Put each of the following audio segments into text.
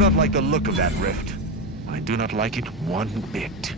not like the look of that rift. I do not like it one bit.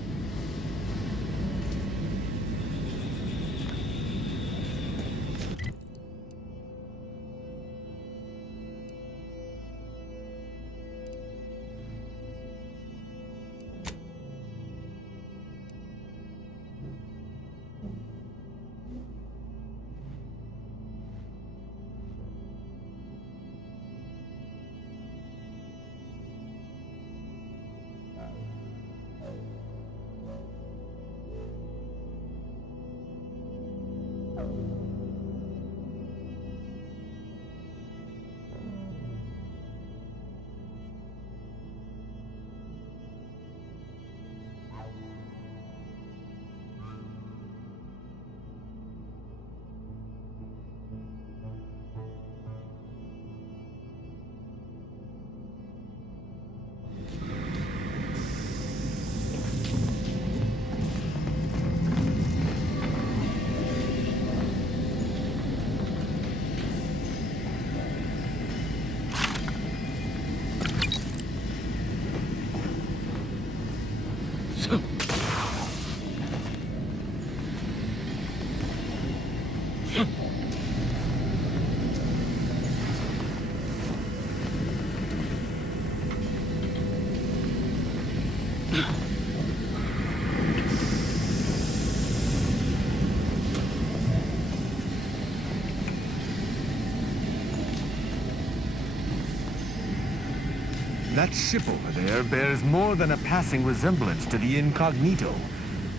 That ship over there bears more than a passing resemblance to the Incognito.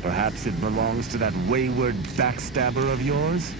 Perhaps it belongs to that wayward backstabber of yours?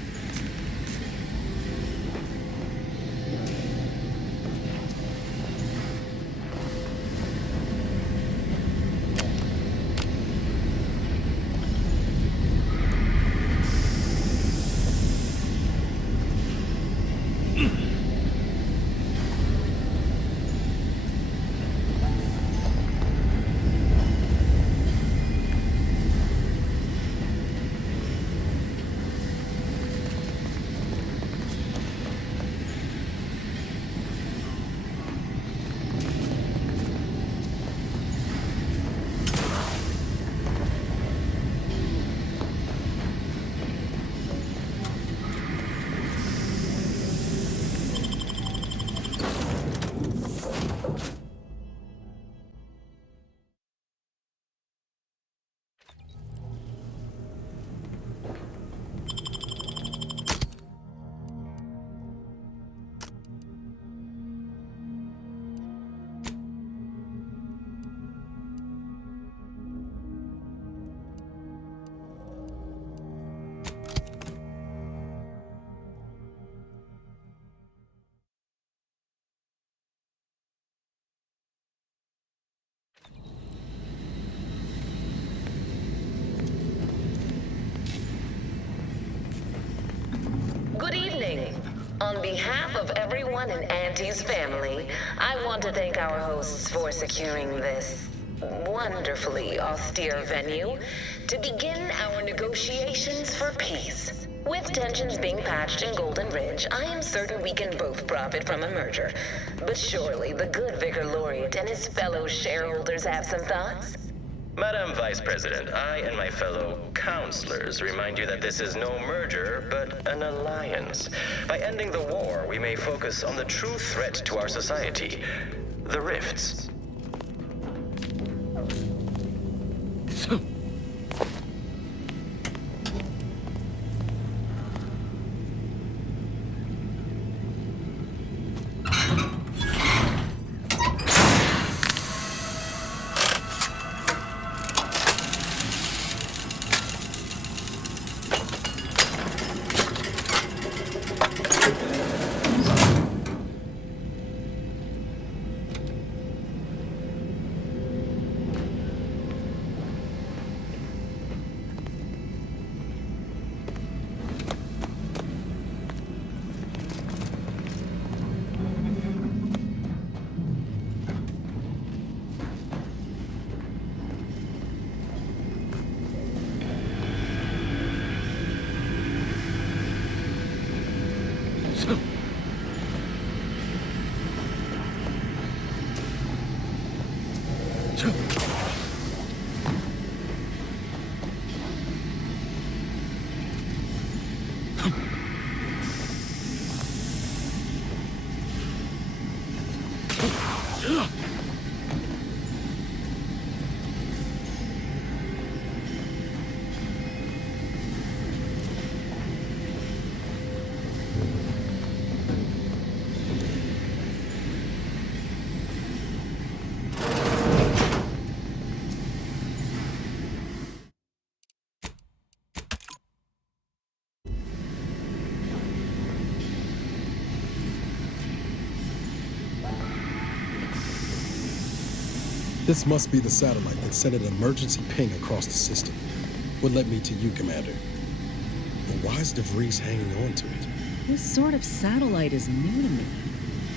Good evening. On behalf of everyone in Auntie's family, I want to thank our hosts for securing this wonderfully austere venue to begin our negotiations for peace. With tensions being patched in Golden Ridge, I am certain we can both profit from a merger. But surely the good Vicar Laureate and his fellow shareholders have some thoughts? Madam Vice President, I and my fellow counselors remind you that this is no merger, but an alliance. By ending the war, we may focus on the true threat to our society, the rifts. This must be the satellite that sent an emergency ping across the system. What led me to you, Commander? But why is de Vries hanging on to it? This sort of satellite is new to me.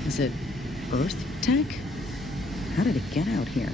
Is it Earth tech? How did it get out here?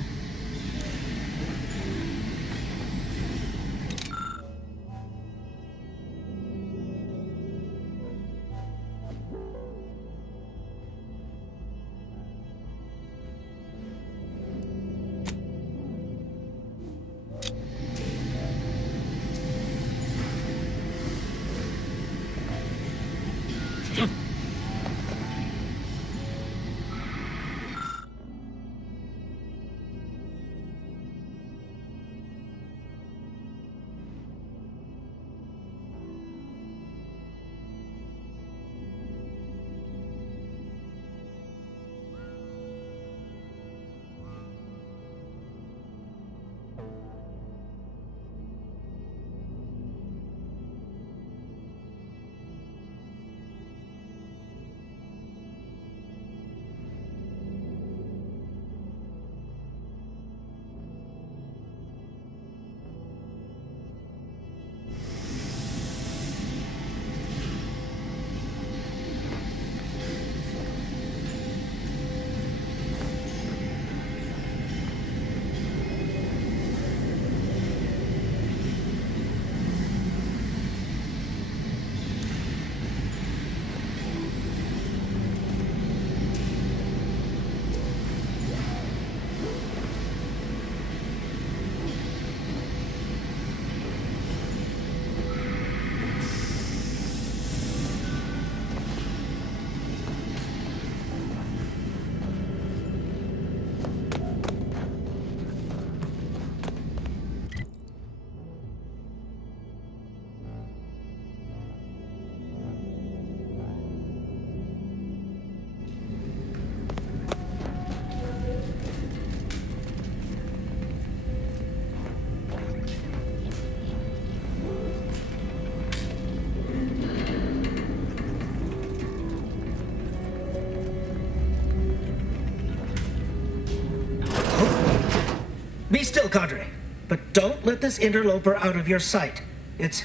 Be still, Cadre. But don't let this interloper out of your sight. It's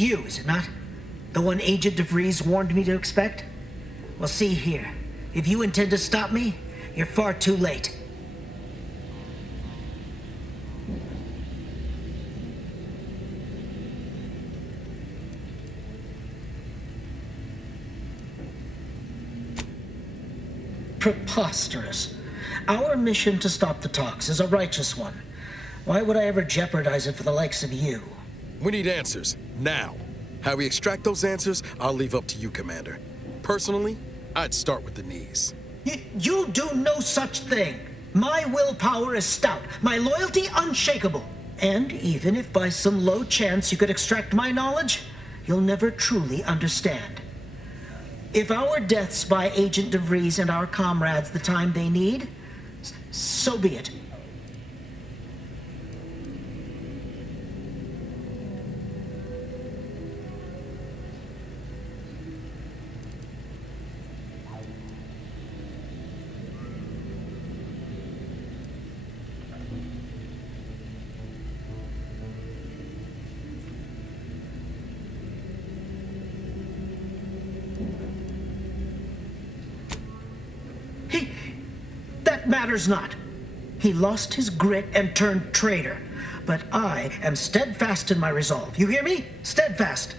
you, is it not? The one Agent de Vries warned me to expect? Well, see here. If you intend to stop me, you're far too late. Preposterous. Our mission to stop the talks is a righteous one. Why would I ever jeopardize it for the likes of you? We need answers, now. How we extract those answers, I'll leave up to you, Commander. Personally, I'd start with the knees. You do no such thing. My willpower is stout, my loyalty unshakable. And even if by some low chance you could extract my knowledge, you'll never truly understand. If our deaths buy Agent de Vries and our comrades the time they need, so be it. That matters not. He lost his grit and turned traitor. But I am steadfast in my resolve. You hear me? Steadfast.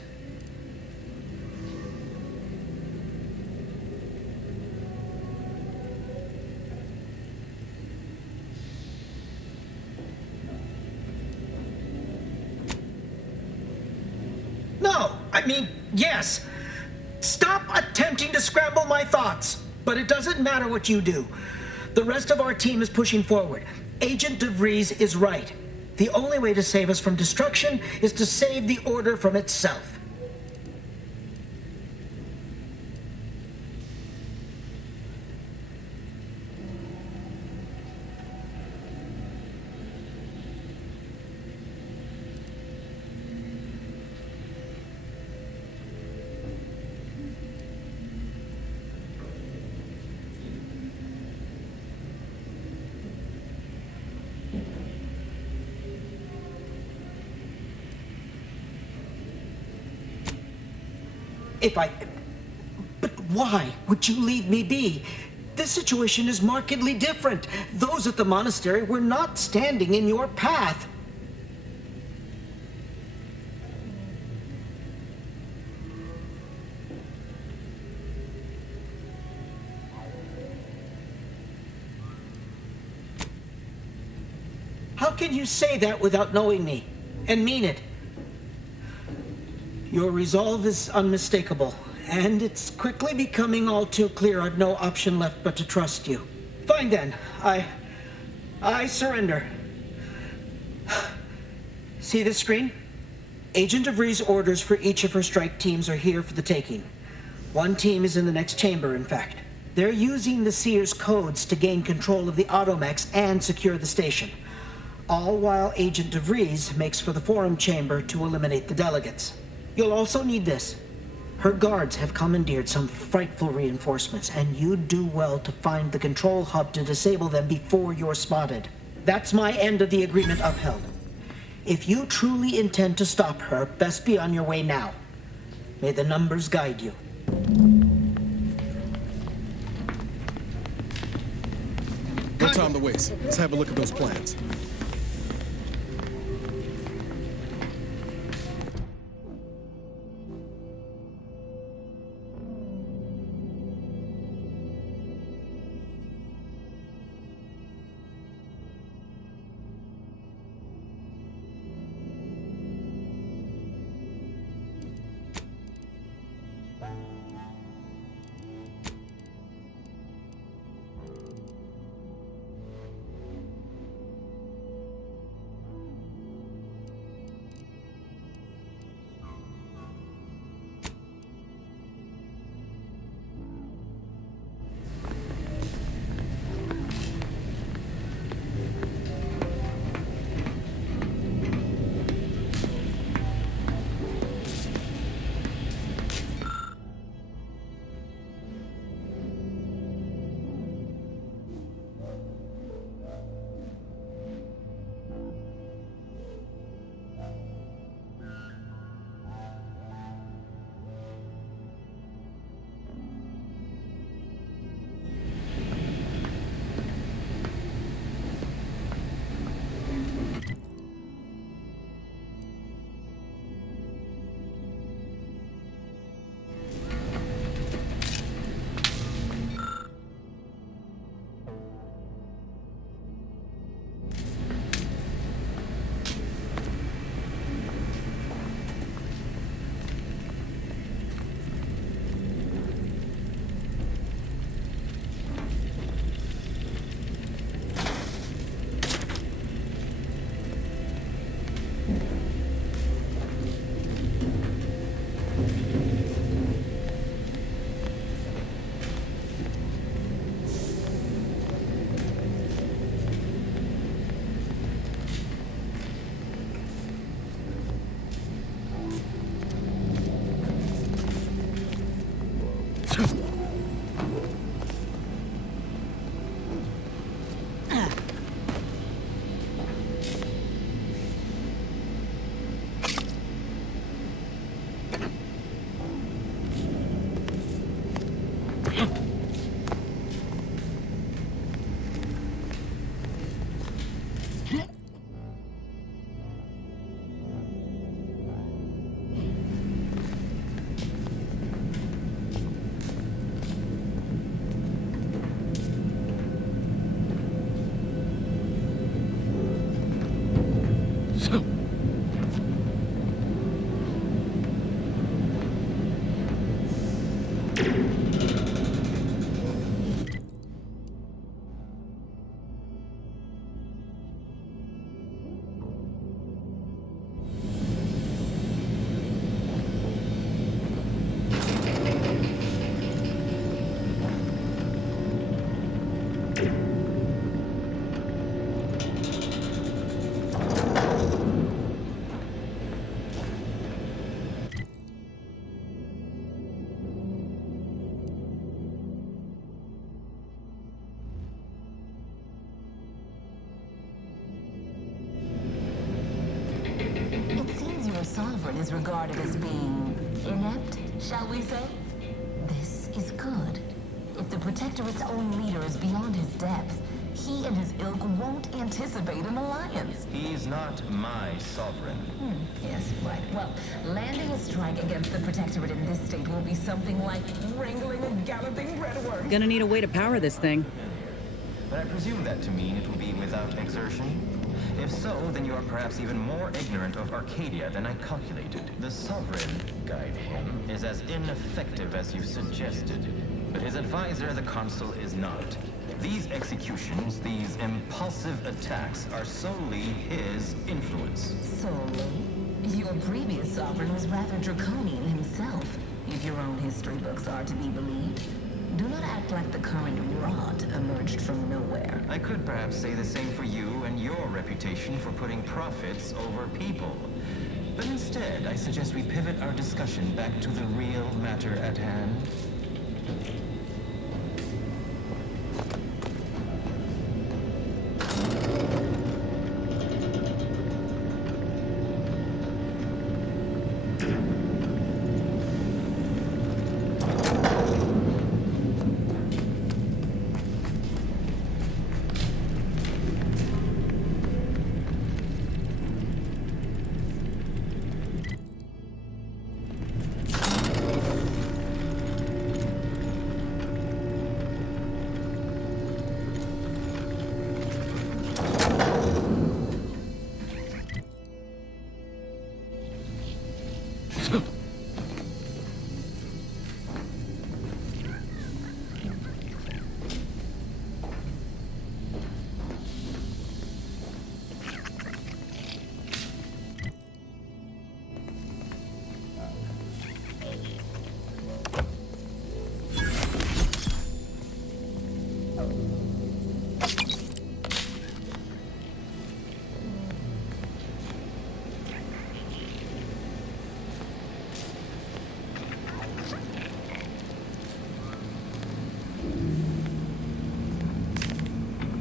No, I mean, yes. Stop attempting to scramble my thoughts. But it doesn't matter what you do. The rest of our team is pushing forward. Agent de Vries is right. The only way to save us from destruction is to save the Order from itself. But why would you leave me be? This situation is markedly different. Those at the monastery were not standing in your path. How can you say that without knowing me, and mean it? Your resolve is unmistakable, and it's quickly becoming all too clear I've no option left but to trust you. Fine then, I surrender. See this screen? Agent de Vries' orders for each of her strike teams are here for the taking. One team is in the next chamber, in fact. They're using the Seer's codes to gain control of the automechs and secure the station. All while Agent de Vries makes for the forum chamber to eliminate the delegates. You'll also need this. Her guards have commandeered some frightful reinforcements, and you'd do well to find the control hub to disable them before you're spotted. That's my end of the agreement upheld. If you truly intend to stop her, best be on your way now. May the numbers guide you. No time to waste. Let's have a look at those plans. is regarded as being inept, shall we say? This is good. If the Protectorate's own leader is beyond his depth, he and his ilk won't anticipate an alliance. He's not my sovereign. Yes, right. Well, landing a strike against the Protectorate in this state will be something like wrangling a galloping breadworm. Gonna need a way to power this thing. But I presume that to mean it will be without exertion? If so, then you are perhaps even more ignorant of Arcadia than I calculated. The Sovereign, guide him, is as ineffective as you suggested. But his advisor, the Consul, is not. These executions, these impulsive attacks, are solely his influence. Solely? Your previous sovereign was rather draconian himself, if your own history books are to be believed. Do not act like the current rot emerged from nowhere. I could perhaps say the same for you and your reputation for putting profits over people. But instead, I suggest we pivot our discussion back to the real matter at hand.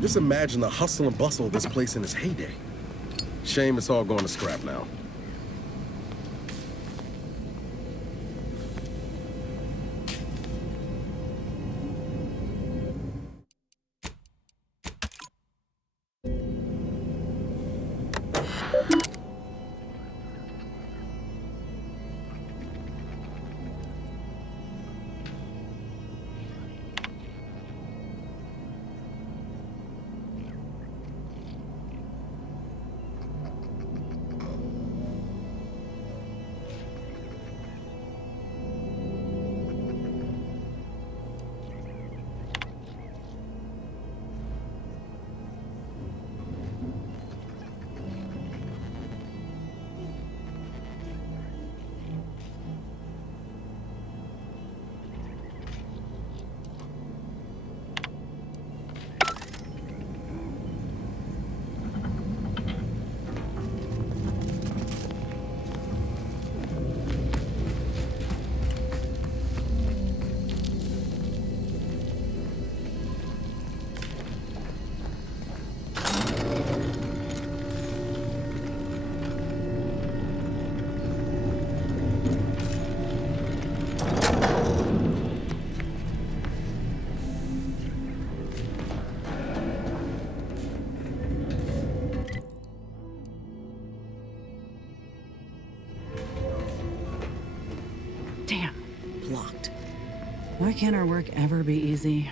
Just imagine the hustle and bustle of this place in its heyday. Shame it's all going to scrap now. Damn, blocked. Why can't our work ever be easy?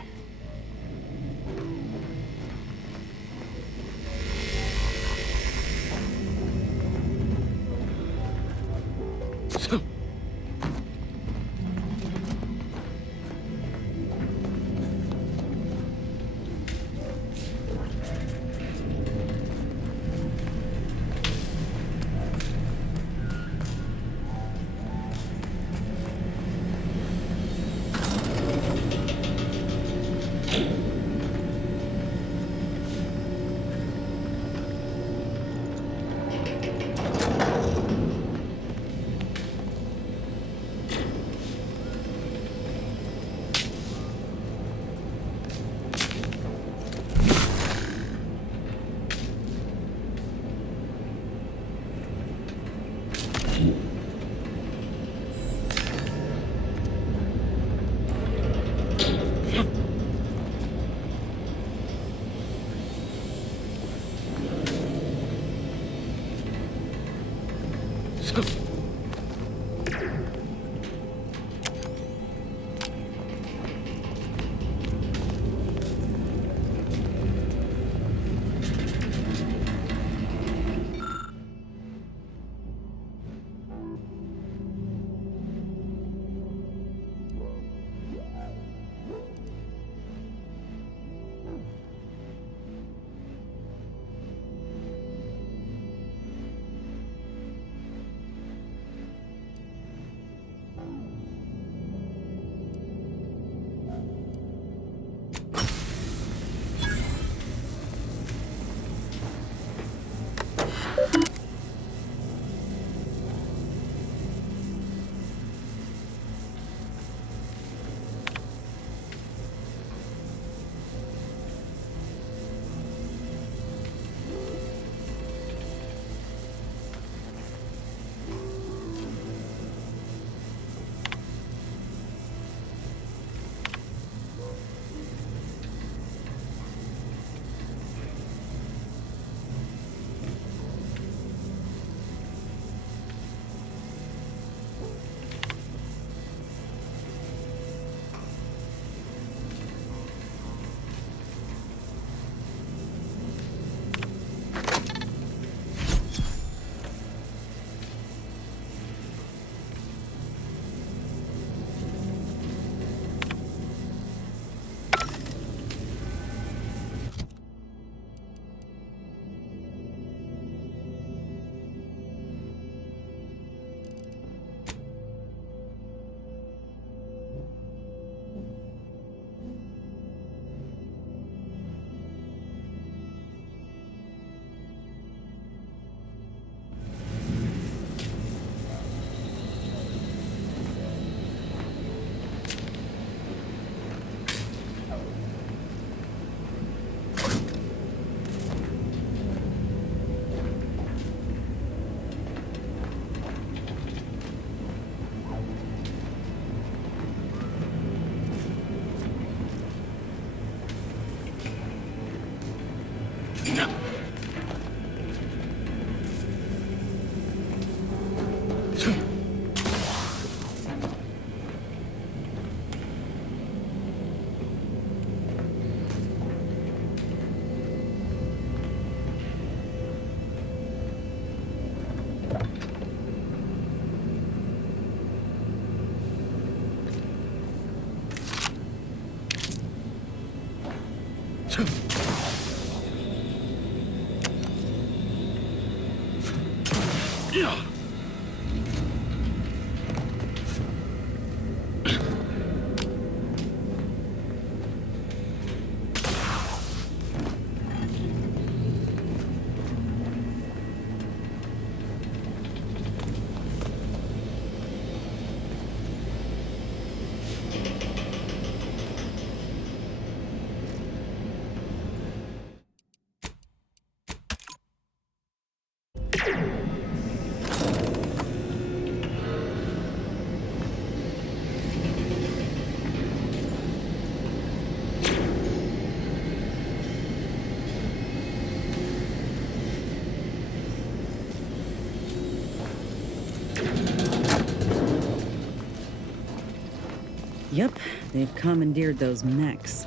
Yep, they've commandeered those mechs.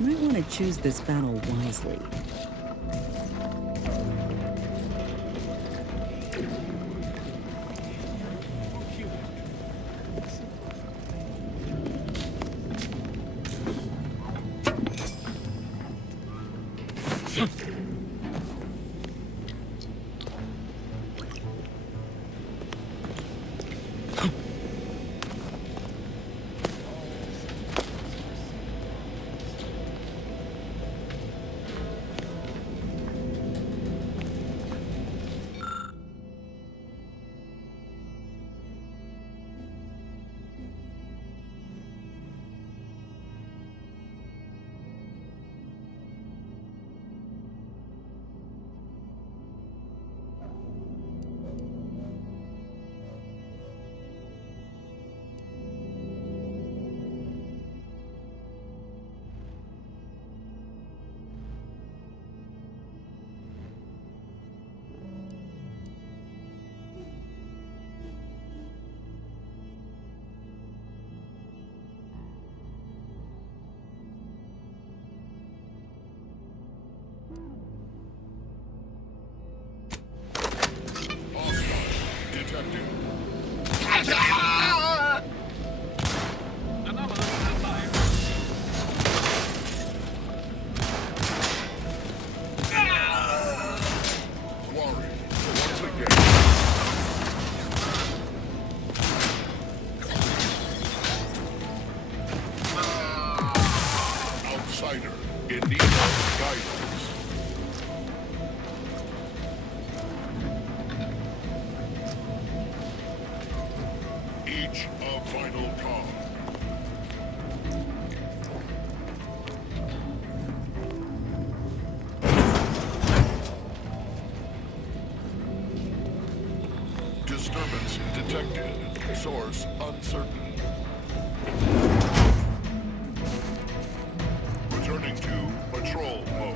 Might want to choose this battle wisely. Outsider in need of guidance. Each a final call. Disturbance detected. Source uncertain. Returning to patrol mode.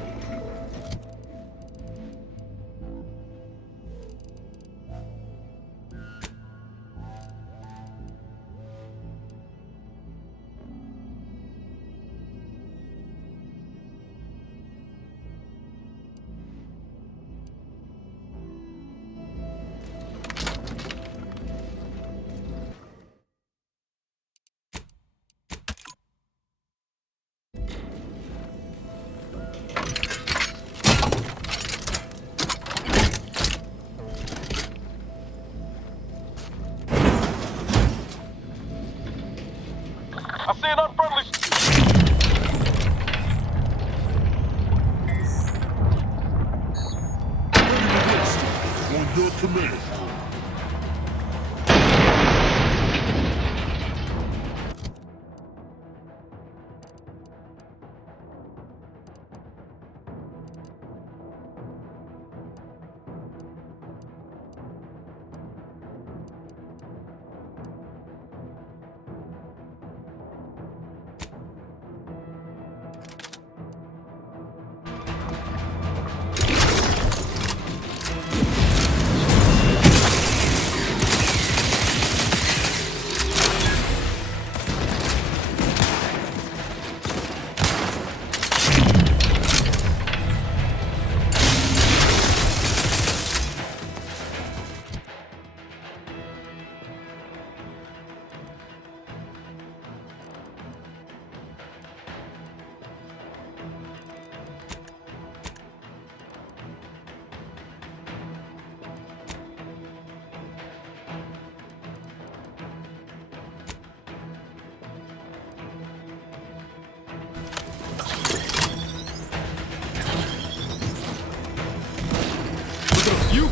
I see an unfriendly... On your command.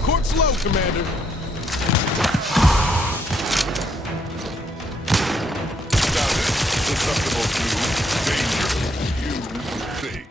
Port slow, Commander. Now this is susceptible to danger. You think.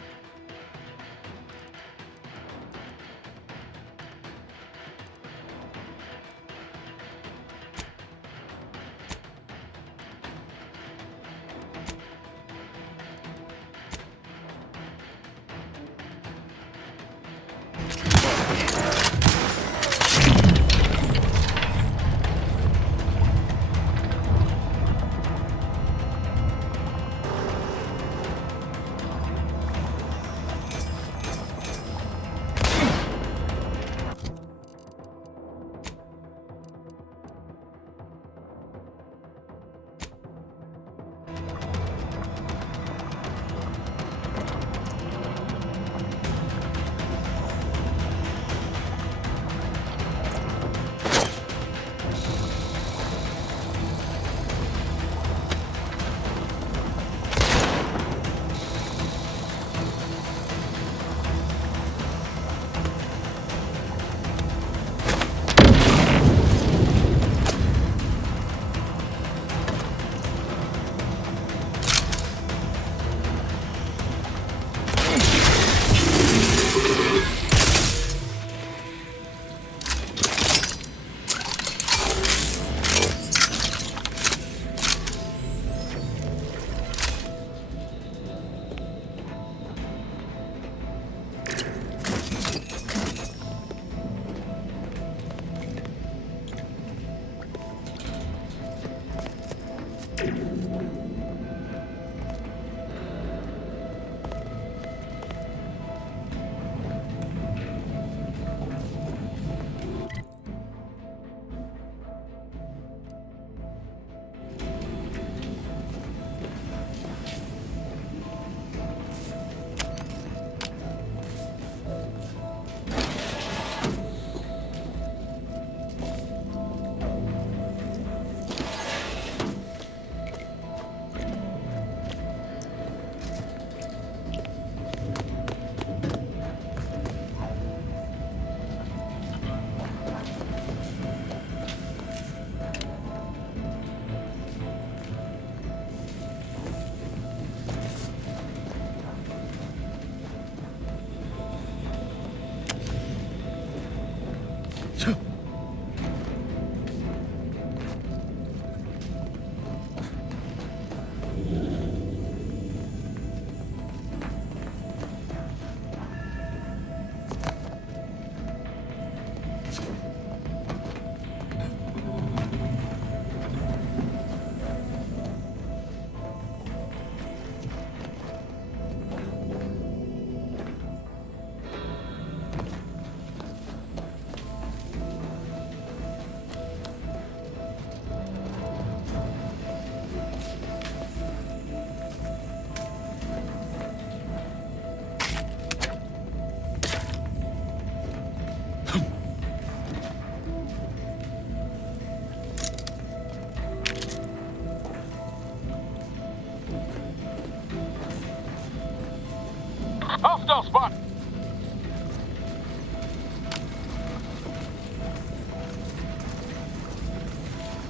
Hostile spot!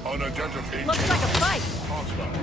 Unidentified. Looks like a fight. Hostile.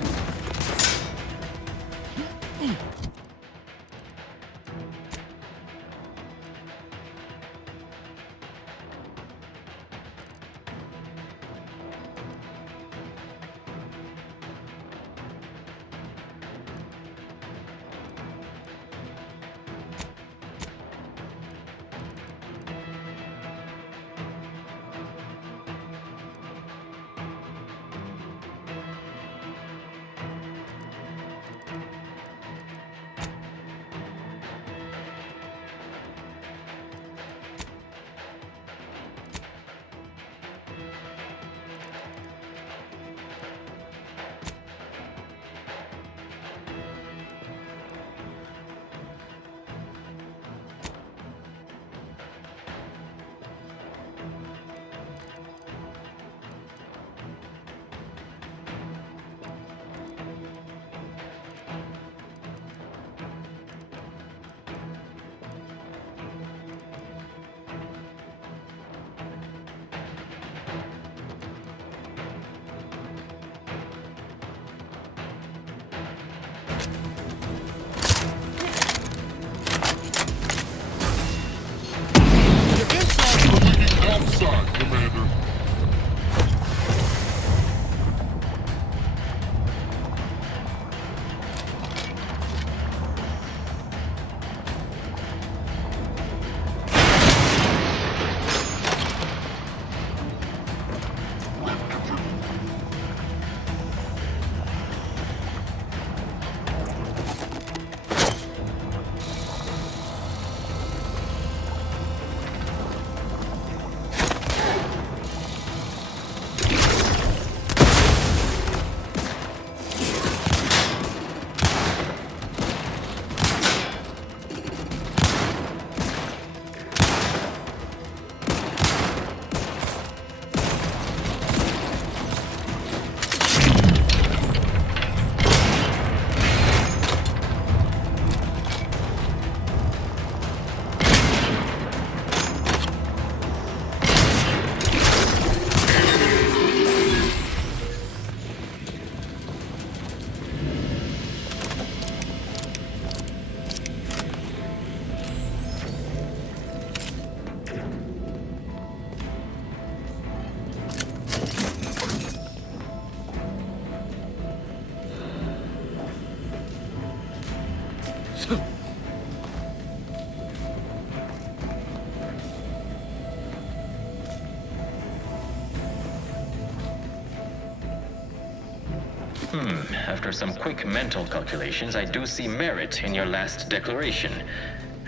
After some quick mental calculations, I do see merit in your last declaration.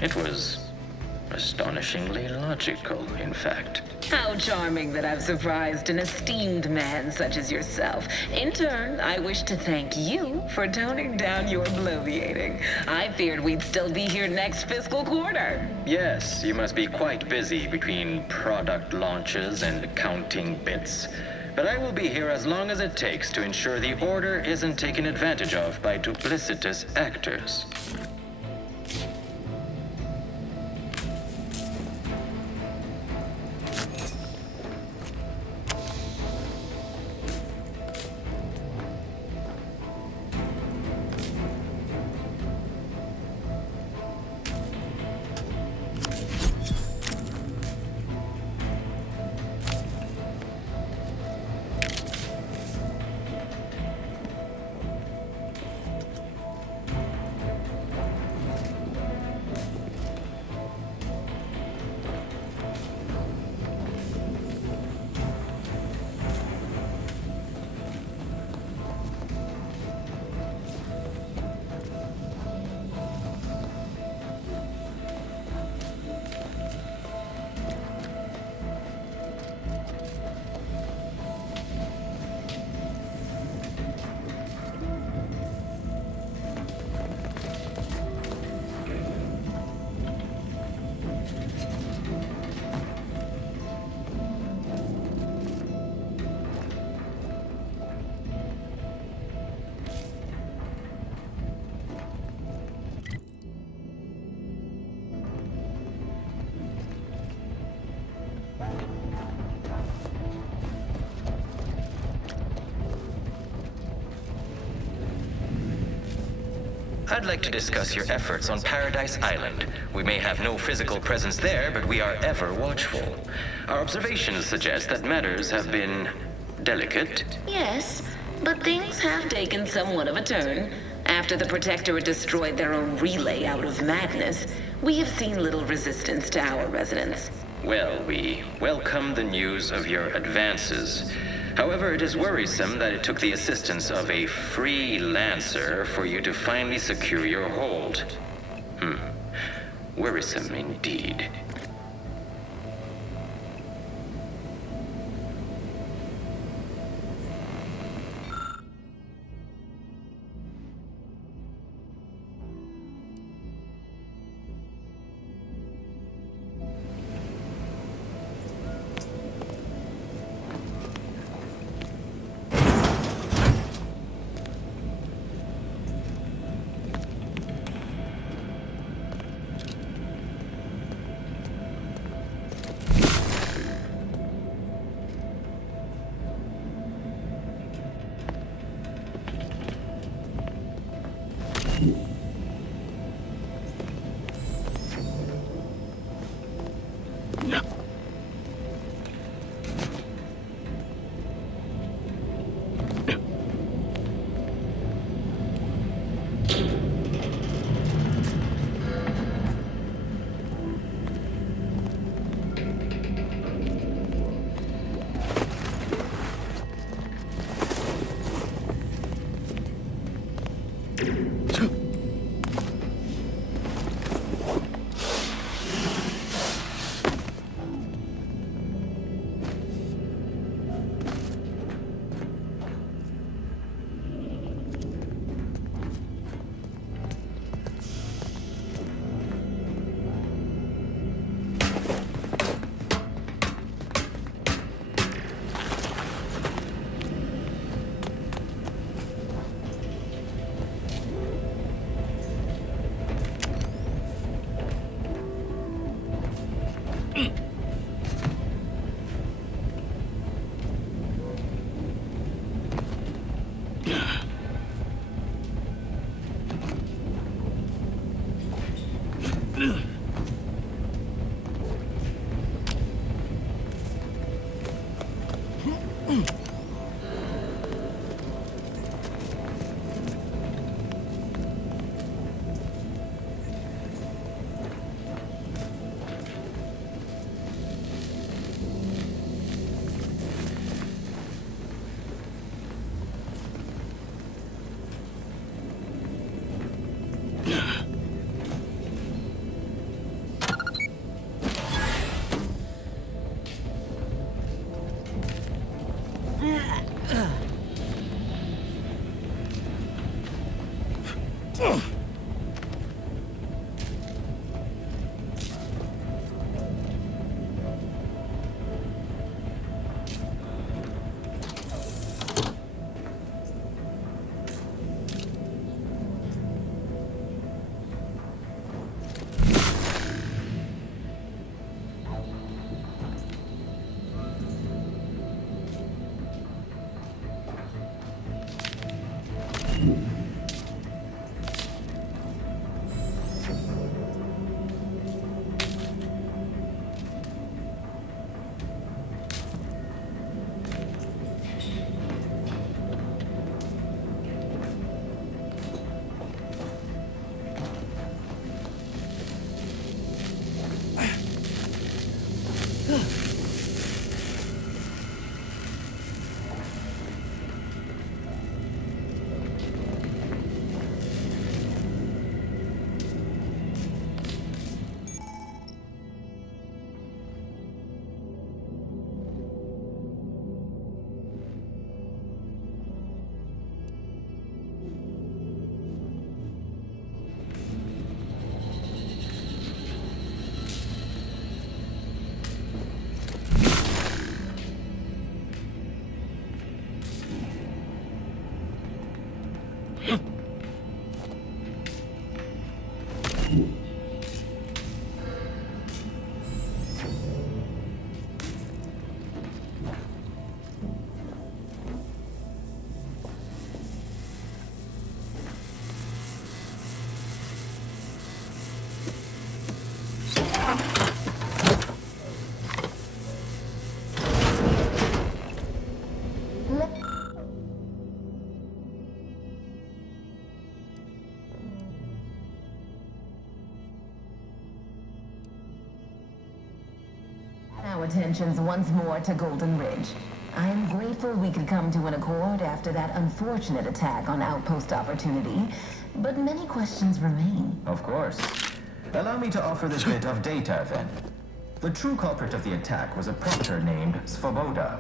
It was astonishingly logical, in fact. How charming that I've surprised an esteemed man such as yourself. In turn, I wish to thank you for toning down your bloviating. I feared we'd still be here next fiscal quarter. Yes, you must be quite busy between product launches and counting bits. But I will be here as long as it takes to ensure the Order isn't taken advantage of by duplicitous actors. I'd like to discuss your efforts on Paradise Island. We may have no physical presence there, but we are ever watchful. Our observations suggest that matters have been delicate. Yes, but things have taken somewhat of a turn. After the Protectorate destroyed their own relay out of madness, we have seen little resistance to our residents. Well, we welcome the news of your advances. However, it is worrisome that it took the assistance of a freelancer for you to finally secure your hold. Worrisome indeed. Now attentions once more to Golden Ridge. I am grateful we could come to an accord after that unfortunate attack on Outpost Opportunity, but many questions remain. Of course. Allow me to offer this bit of data, then. The true culprit of the attack was a proctor named Svoboda.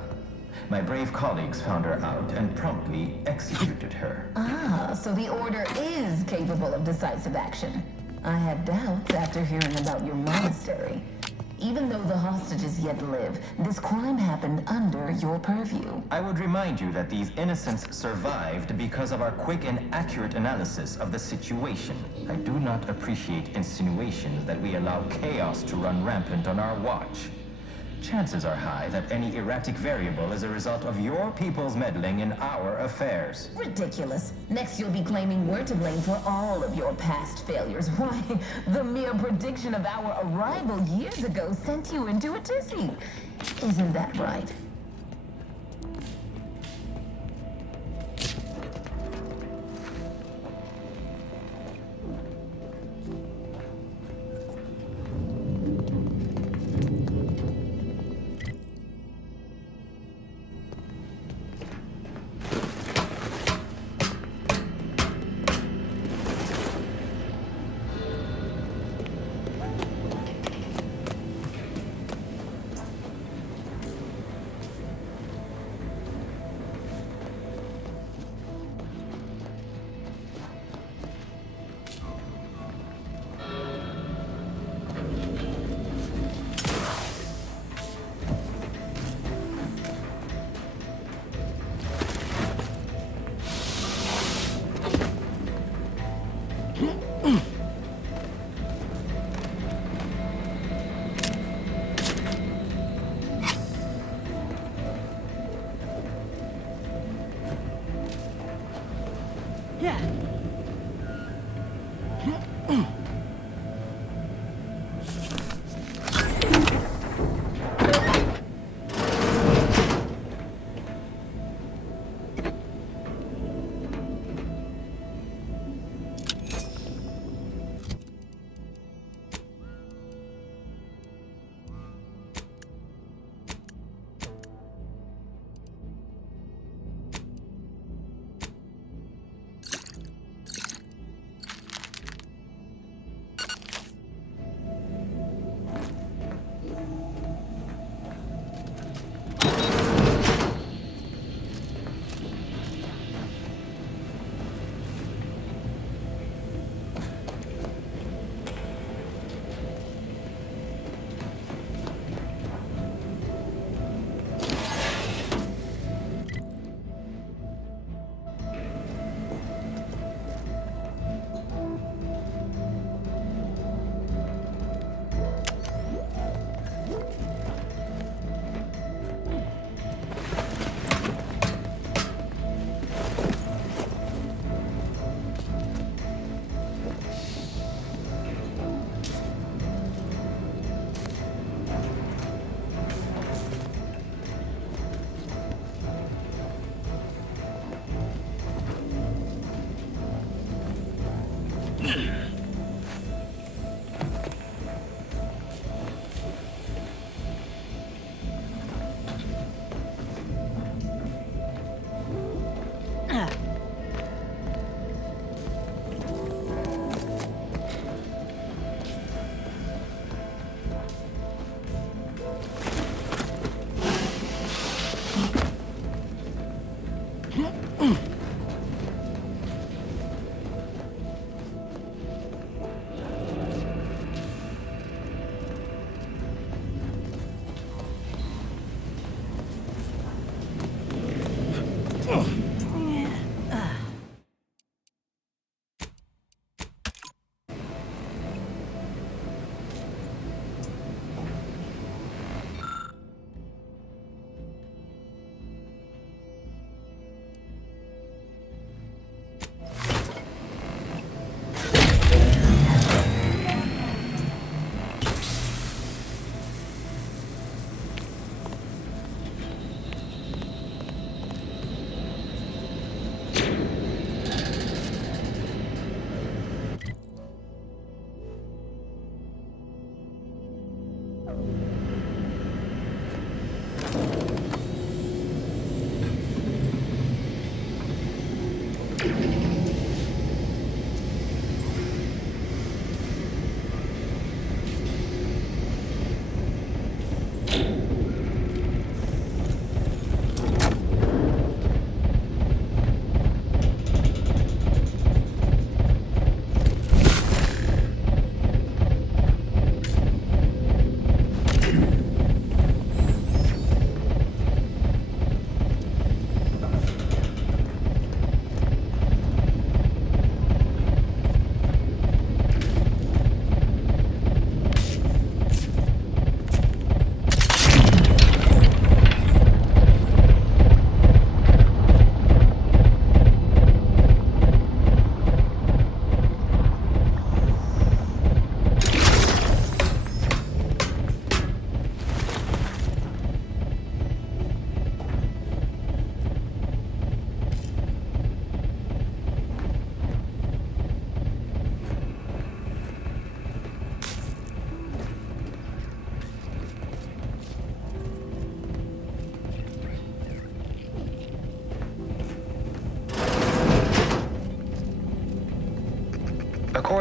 My brave colleagues found her out and promptly executed her. Ah, so the Order is capable of decisive action. I had doubts after hearing about your monastery. Even though the hostages yet live, this crime happened under your purview. I would remind you that these innocents survived because of our quick and accurate analysis of the situation. I do not appreciate insinuations that we allow chaos to run rampant on our watch. Chances are high that any erratic variable is a result of your people's meddling in our affairs. Ridiculous. Next you'll be claiming we're to blame for all of your past failures. Why, the mere prediction of our arrival years ago sent you into a tizzy. Isn't that right?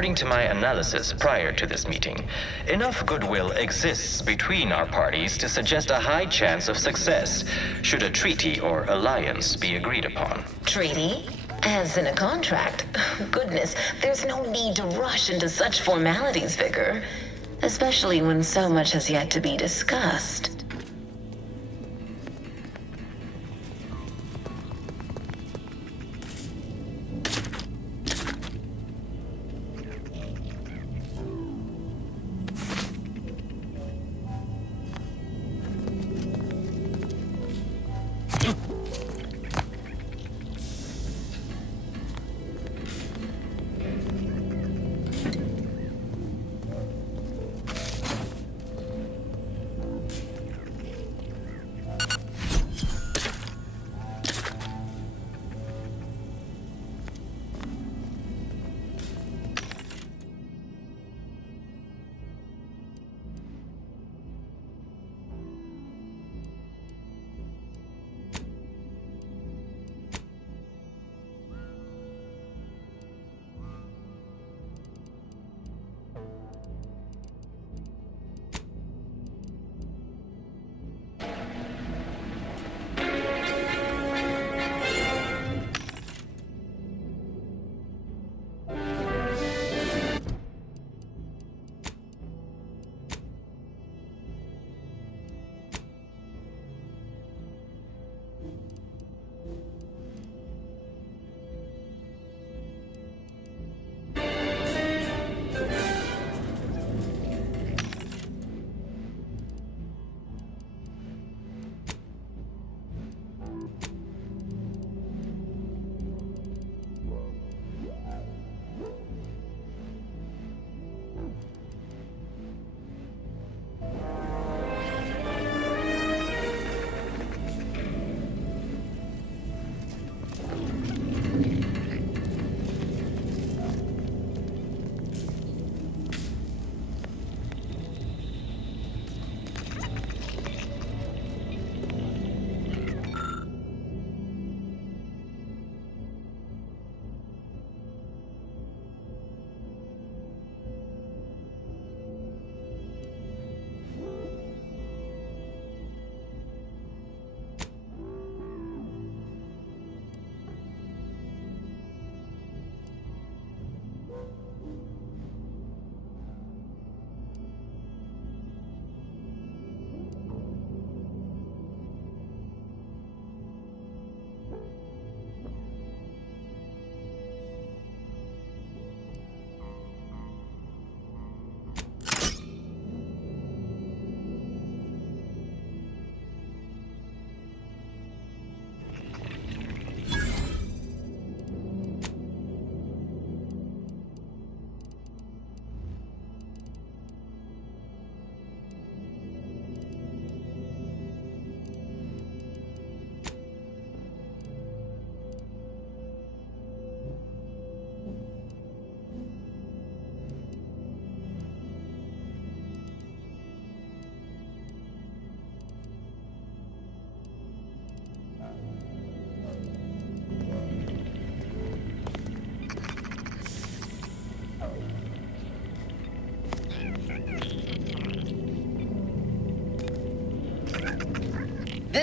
According to my analysis prior to this meeting, enough goodwill exists between our parties to suggest a high chance of success, should a treaty or alliance be agreed upon. Treaty? As in a contract? Goodness, there's no need to rush into such formalities, Vicar. Especially when so much has yet to be discussed.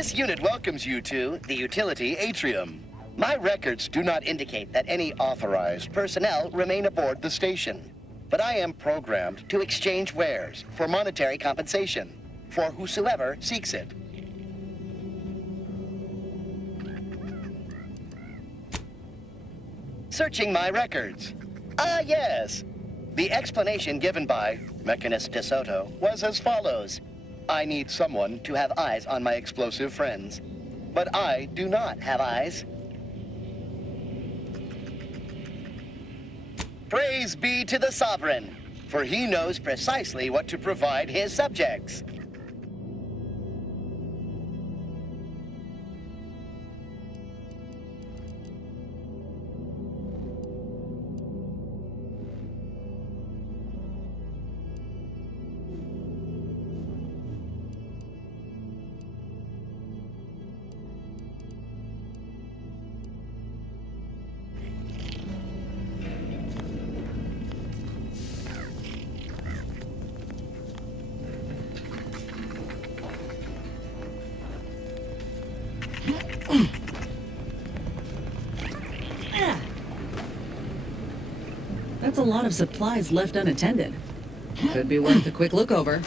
This unit welcomes you to the utility atrium. My records do not indicate that any authorized personnel remain aboard the station, but I am programmed to exchange wares for monetary compensation for whosoever seeks it. Searching my records. Ah, yes. The explanation given by Mechanist DeSoto was as follows. I need someone to have eyes on my explosive friends, but I do not have eyes. Praise be to the Sovereign, for he knows precisely what to provide his subjects. a lot of supplies left unattended. Could be worth a quick look over.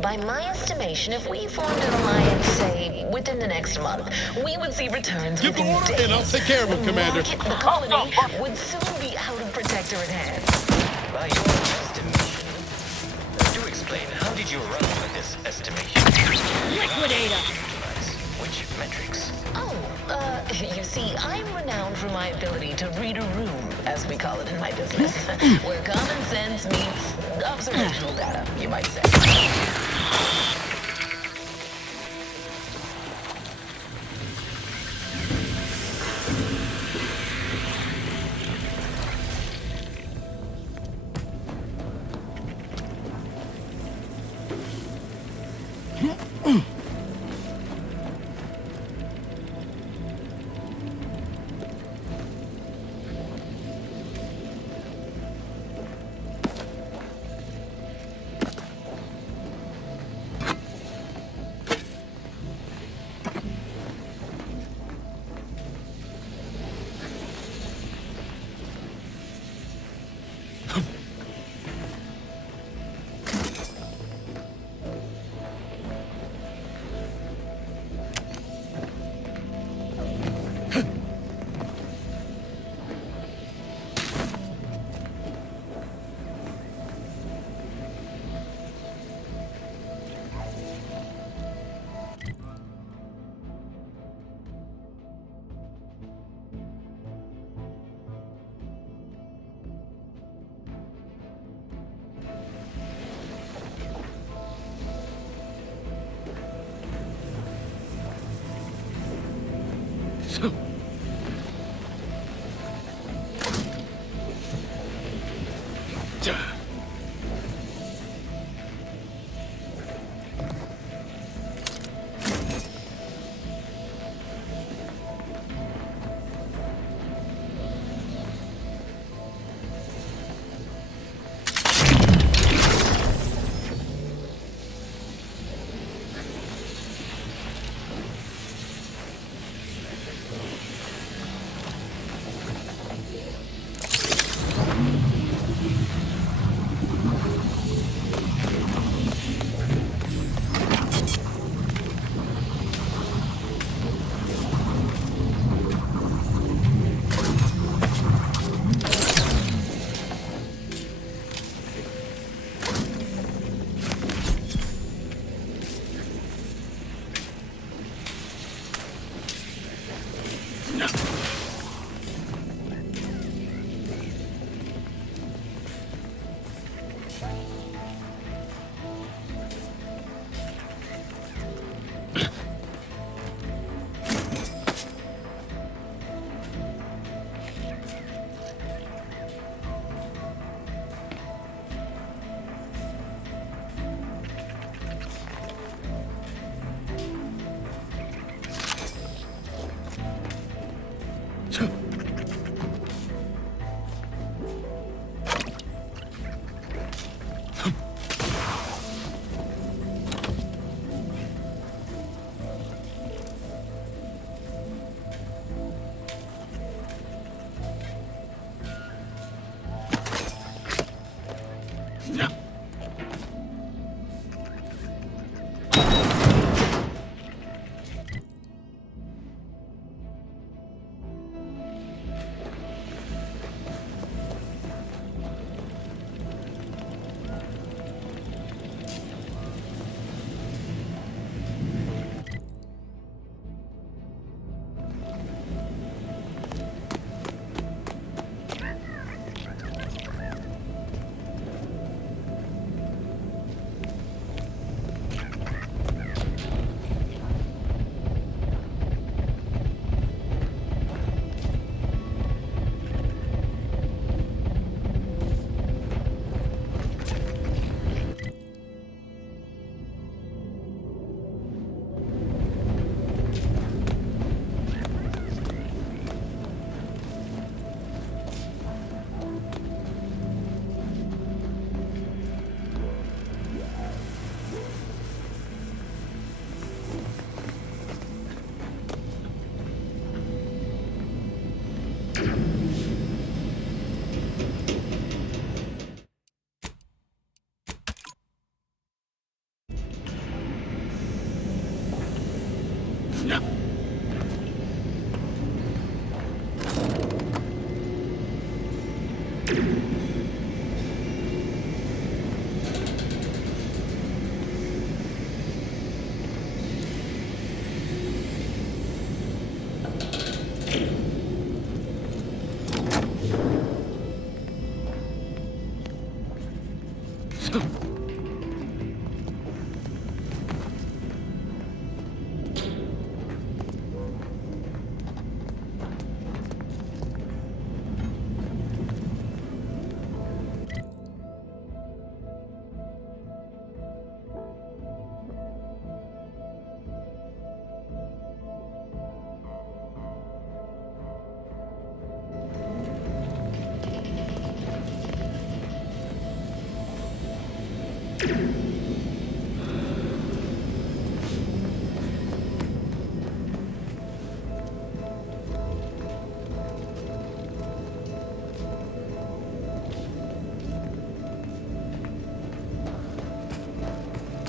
By my estimation, if we formed an alliance, say, within the next month, we would see returns Give the within order, days. and I'll take care of him, Commander. The colony would soon be out of Protectorate hands. By your estimation. Do explain, how did you run with this estimation? Liquidator! Which metrics? Oh, you see, I'm renowned for my ability to read a room, as we call it in my business, where common sense meets observational data, you might say.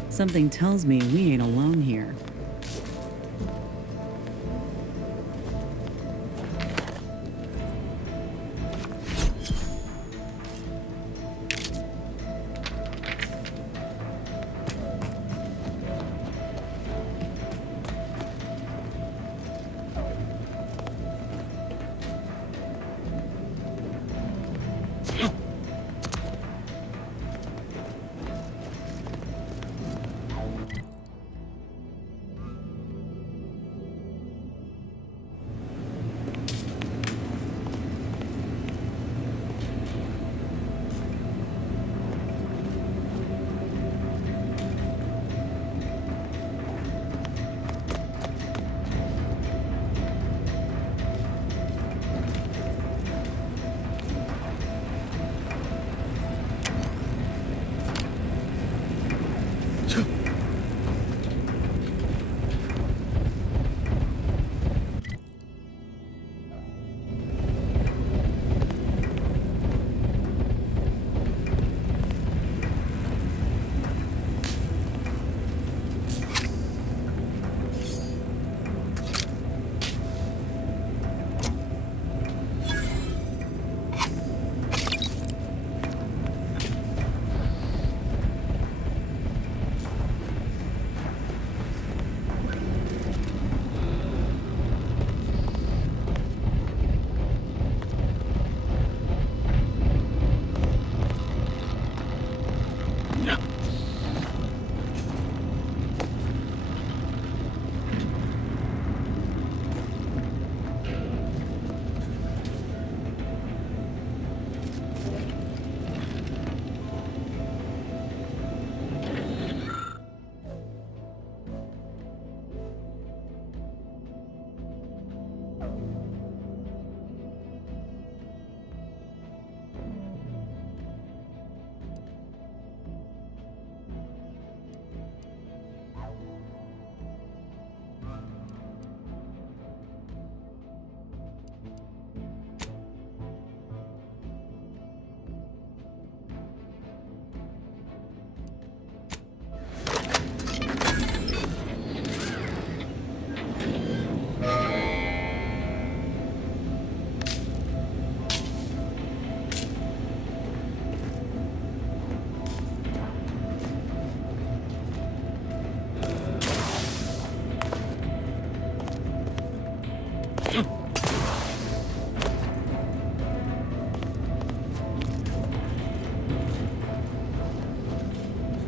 Something tells me we ain't alone here.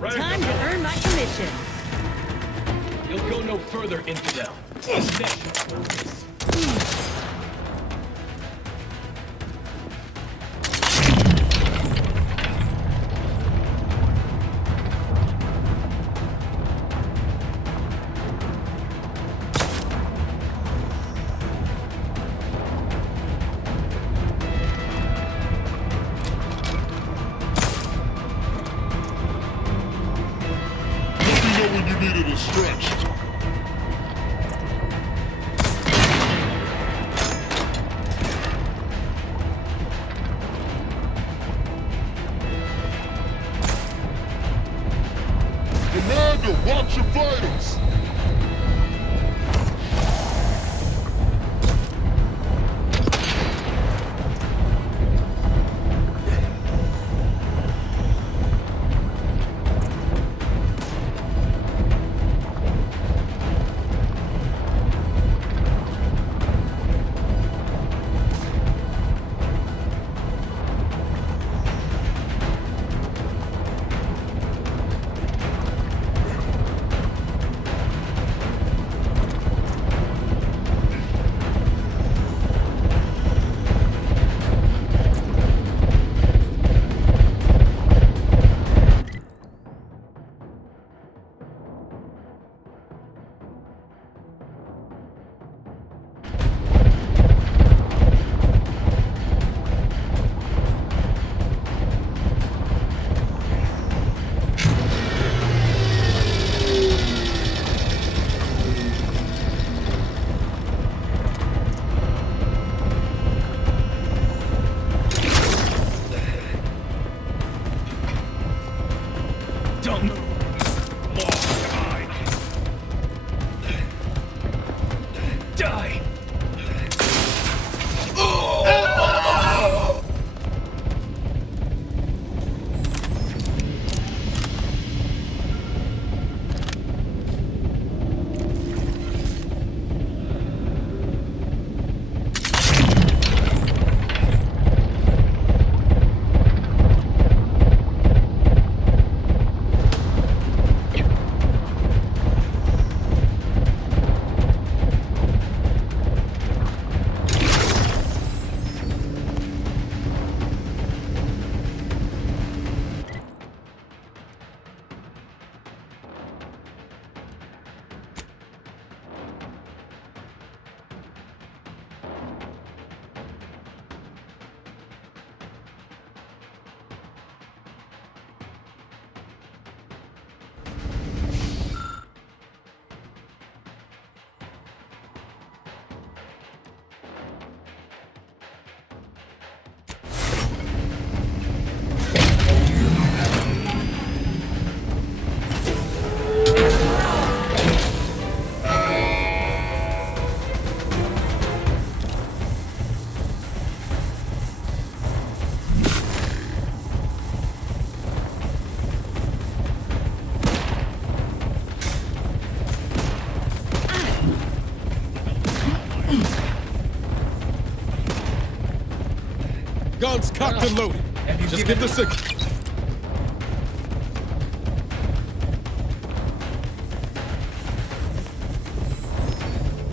Time to earn my commission. You'll go no further, infidel. Next focus. When you needed a stretch. Commander, watch your vitals! Die! Guns cocked and loaded. Just give the signal.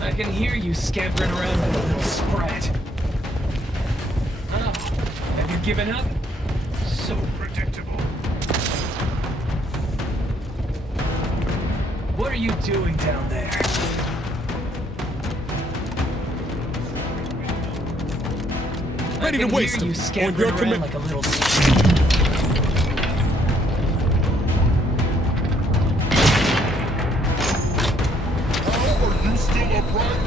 I can hear you scampering around like a little sprat. Oh, have you given up? So predictable. What are you doing down there? Ready to waste you them on your around commit. like a little. Are you still upright?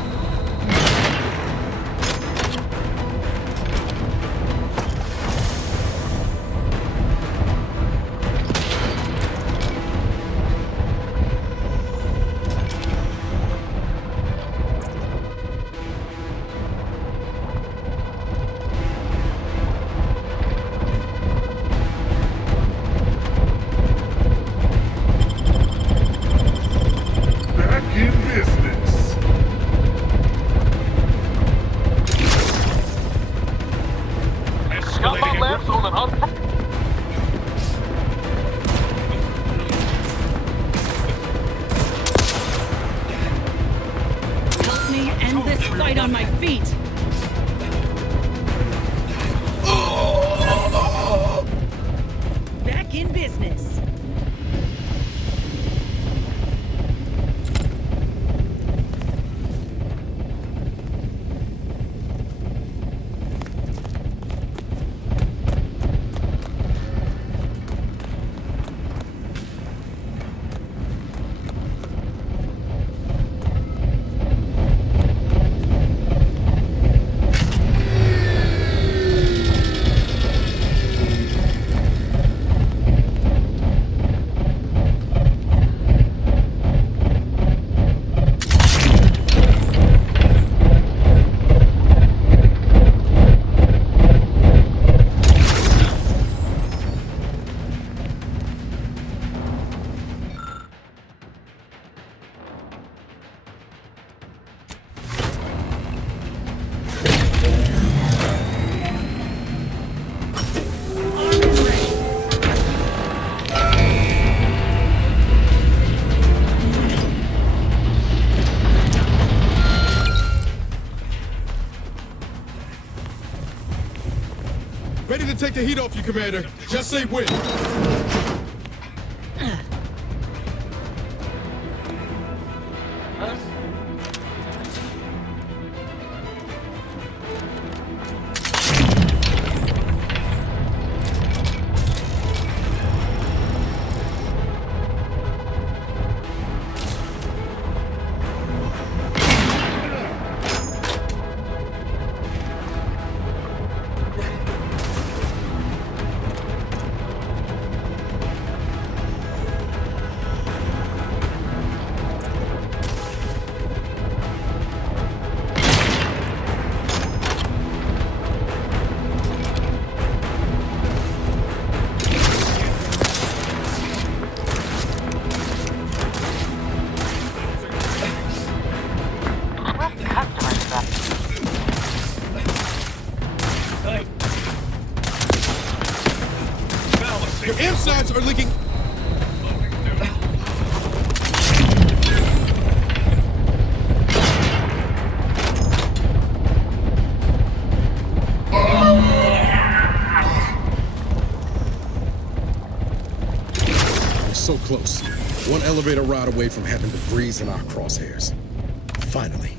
Back in business. Got my left on an Help me end this fight on my feet. Back in business. Ready to take the heat off you, Commander. Just say when. are leaking. We're so close. One elevator ride away from having De Vries in our crosshairs. Finally.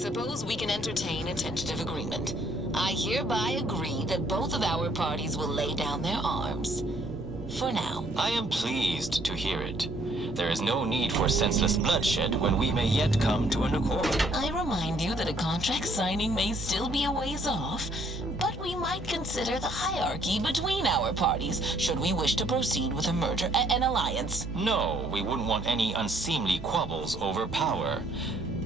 suppose we can entertain a tentative agreement. I hereby agree that both of our parties will lay down their arms. For now. I am pleased to hear it. There is no need for senseless bloodshed when we may yet come to an accord. I remind you that a contract signing may still be a ways off, but we might consider the hierarchy between our parties should we wish to proceed with a merger, an alliance. No, we wouldn't want any unseemly quabbles over power.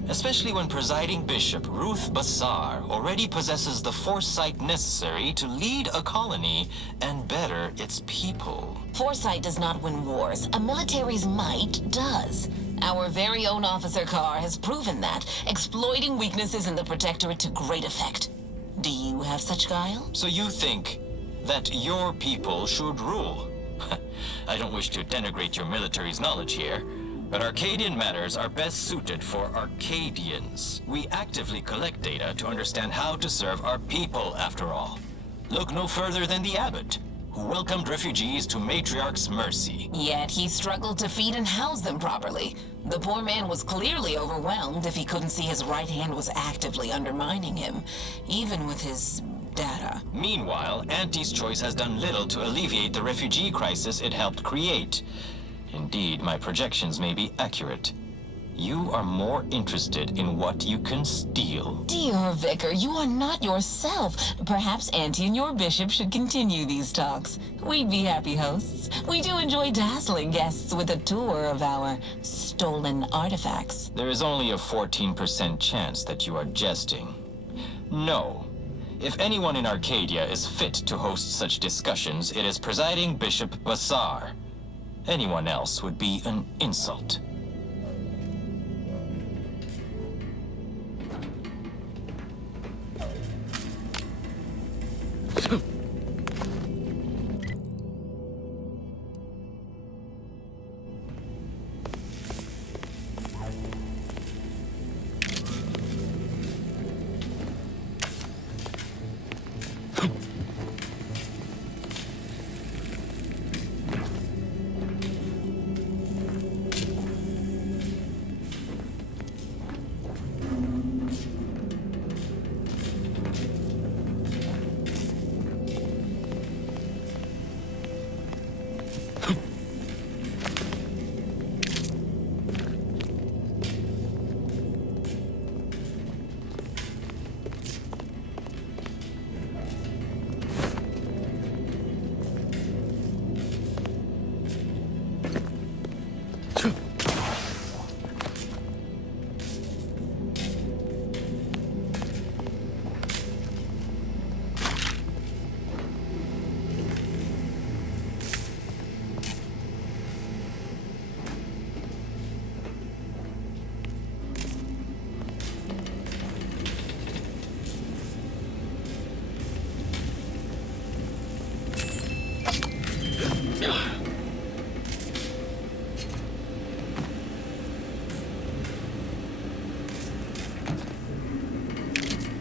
Especially when presiding Bishop Ruth Bassar already possesses the foresight necessary to lead a colony and better its people. Foresight does not win wars. A military's might does. Our very own Officer Carr has proven that, exploiting weaknesses in the Protectorate to great effect. Do you have such guile? So you think that your people should rule? I don't wish to denigrate your military's knowledge here, but Arcadian matters are best suited for Arcadians. We actively collect data to understand how to serve our people, after all. Look no further than the abbot, who welcomed refugees to Matriarch's mercy. Yet he struggled to feed and house them properly. The poor man was clearly overwhelmed if he couldn't see his right hand was actively undermining him, even with his data. Meanwhile, Auntie's choice has done little to alleviate the refugee crisis it helped create. Indeed, my projections may be accurate. You are more interested in what you can steal. Dear Vicar, you are not yourself. Perhaps Auntie and your bishop should continue these talks. We'd be happy hosts. We do enjoy dazzling guests with a tour of our stolen artifacts. There is only a 14% chance that you are jesting. No. If anyone in Arcadia is fit to host such discussions, it is Presiding Bishop Bassar. Anyone else would be an insult.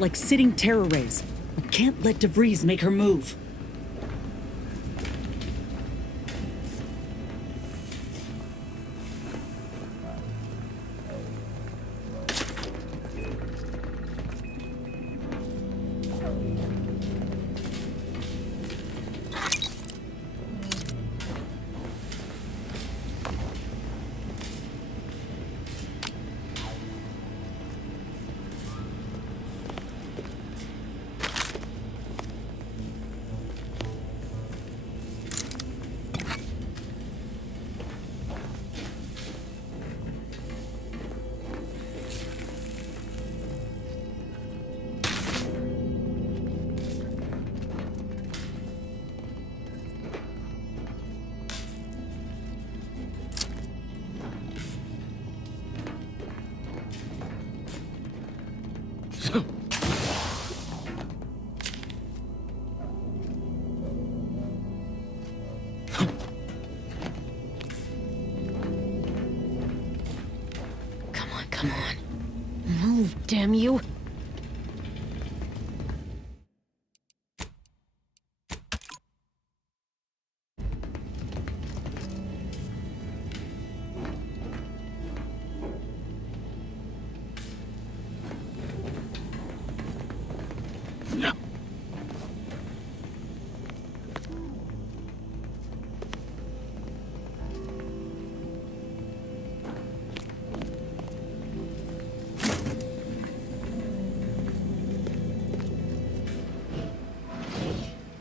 Like sitting terror rays. I can't let De Vries make her move. Come on. Move, damn you.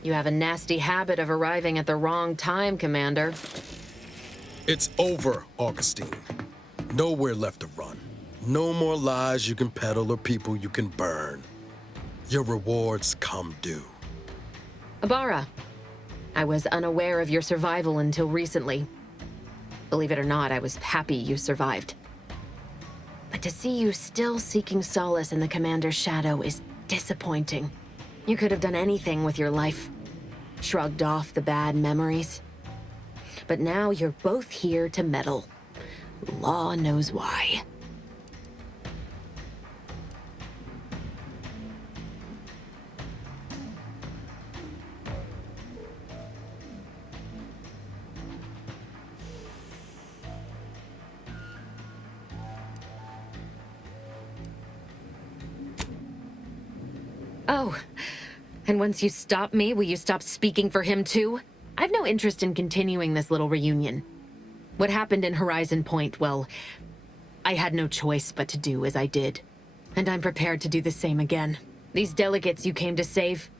You have a nasty habit of arriving at the wrong time, Commander. It's over, Augustine. Nowhere left to run. No more lies you can peddle or people you can burn. Your rewards come due. Ibarra, I was unaware of your survival until recently. Believe it or not, I was happy you survived. to see you still seeking solace in the Commander's shadow is disappointing. You could have done anything with your life. Shrugged off the bad memories. But now you're both here to meddle. Law knows why. Oh, and once you stop me, will you stop speaking for him too? I've no interest in continuing this little reunion. What happened in Horizon Point, well, I had no choice but to do as I did. And I'm prepared to do the same again. These delegates you came to save,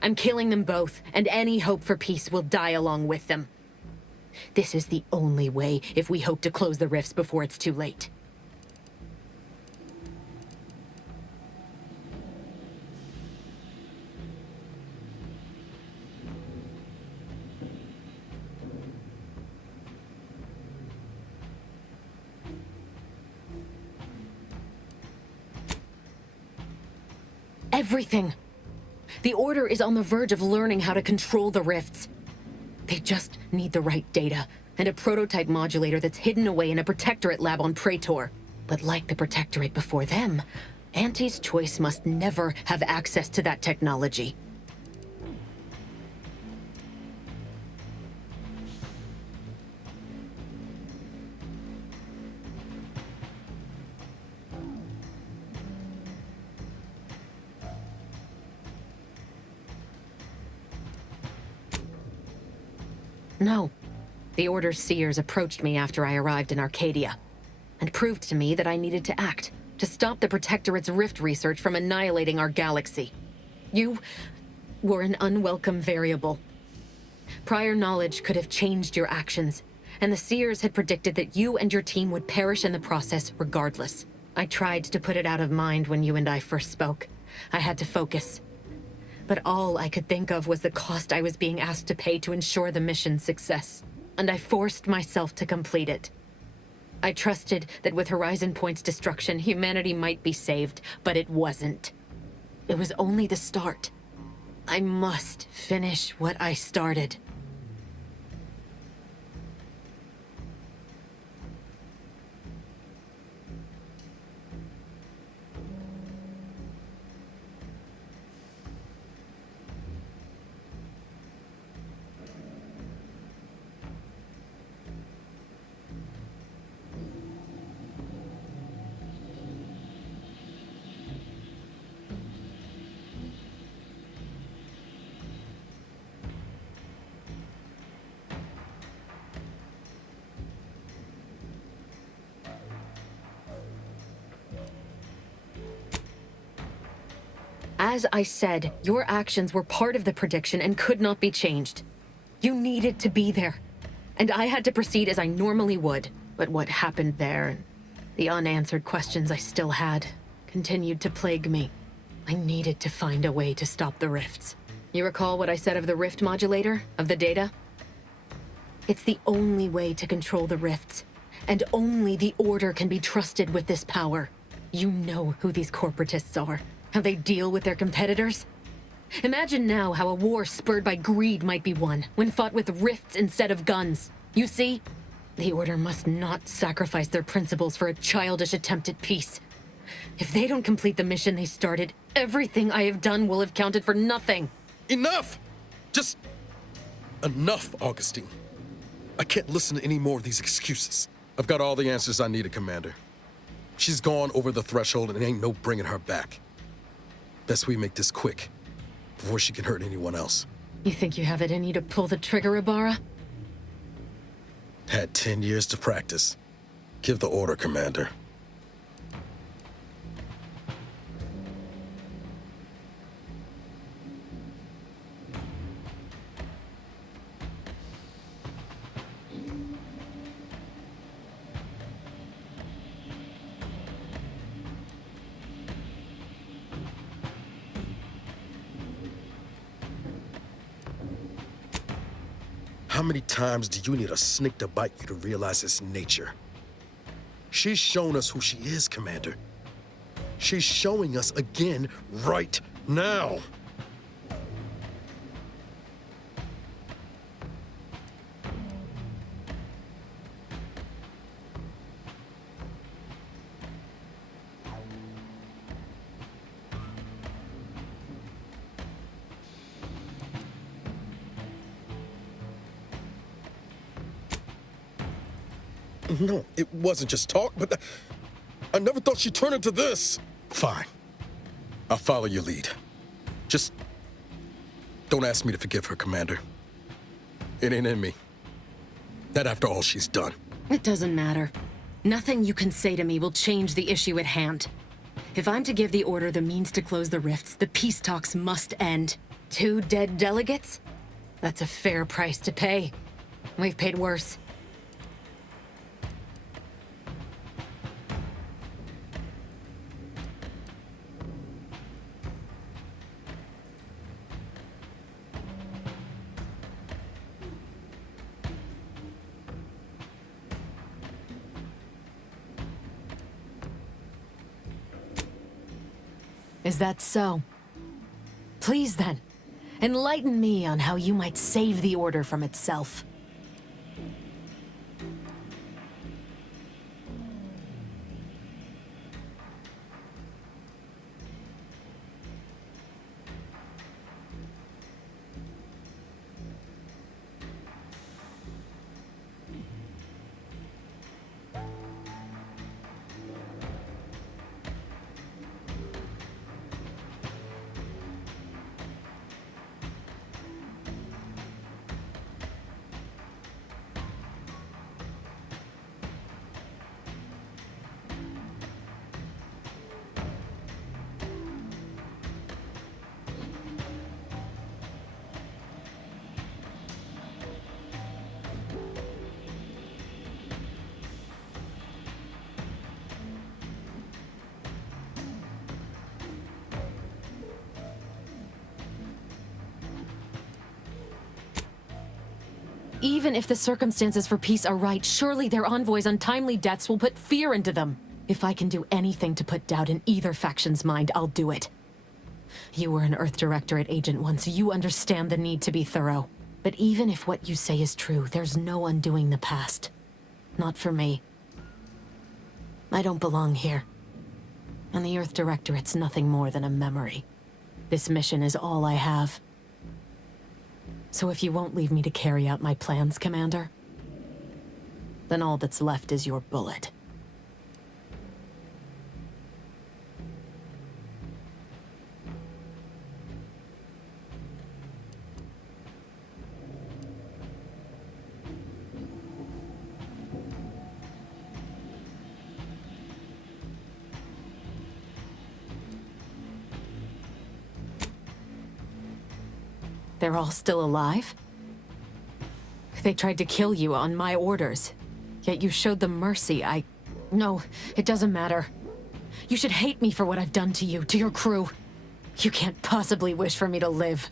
I'm killing them both, and any hope for peace will die along with them. This is the only way if we hope to close the rifts before it's too late. Everything. The Order is on the verge of learning how to control the rifts. They just need the right data, and a prototype modulator that's hidden away in a Protectorate lab on Praetor. But like the Protectorate before them, Auntie's Choice must never have access to that technology. No. The Order's seers approached me after I arrived in Arcadia, and proved to me that I needed to act, to stop the Protectorate's rift research from annihilating our galaxy. You were an unwelcome variable. Prior knowledge could have changed your actions, and the seers had predicted that you and your team would perish in the process regardless. I tried to put it out of mind when you and I first spoke. I had to focus. But all I could think of was the cost I was being asked to pay to ensure the mission's success. And I forced myself to complete it. I trusted that with Horizon Point's destruction, humanity might be saved, but it wasn't. It was only the start. I must finish what I started. As I said, your actions were part of the prediction and could not be changed. You needed to be there, and I had to proceed as I normally would. But what happened there, and the unanswered questions I still had, continued to plague me. I needed to find a way to stop the rifts. You recall what I said of the rift modulator, of the data? It's the only way to control the rifts, and only the Order can be trusted with this power. You know who these corporatists are. How they deal with their competitors? Imagine now how a war spurred by greed might be won when fought with rifts instead of guns. You see? The Order must not sacrifice their principles for a childish attempt at peace. If they don't complete the mission they started, everything I have done will have counted for nothing. Enough! Just enough, Augustine. I can't listen to any more of these excuses. I've got all the answers I needed, Commander. She's gone over the threshold and ain't no bringing her back. Best we make this quick, before she can hurt anyone else. You think you have it in you to pull the trigger, Ibarra? Had 10 years to practice. Give the order, Commander. How many times do you need a snake to bite you to realize its nature? She's shown us who she is, Commander. She's showing us again right now. No, it wasn't just talk, but I never thought she'd turn into this. Fine. I'll follow your lead. Just don't ask me to forgive her, Commander. It ain't in me. Not after all she's done. It doesn't matter. Nothing you can say to me will change the issue at hand. If I'm to give the Order the means to close the rifts, the peace talks must end. 2 dead delegates? That's a fair price to pay. We've paid worse. Is that so? Please then, enlighten me on how you might save the Order from itself. Even if the circumstances for peace are right, surely their envoys' untimely deaths will put fear into them. If I can do anything to put doubt in either faction's mind, I'll do it. You were an Earth Directorate agent once, so you understand the need to be thorough. But even if what you say is true, there's no undoing the past. Not for me. I don't belong here. And the Earth Directorate's nothing more than a memory. This mission is all I have. So if you won't leave me to carry out my plans, Commander, then all that's left is your bullet. They're all still alive? They tried to kill you on my orders, yet you showed them mercy. No, it doesn't matter. You should hate me for what I've done to you, to your crew. You can't possibly wish for me to live.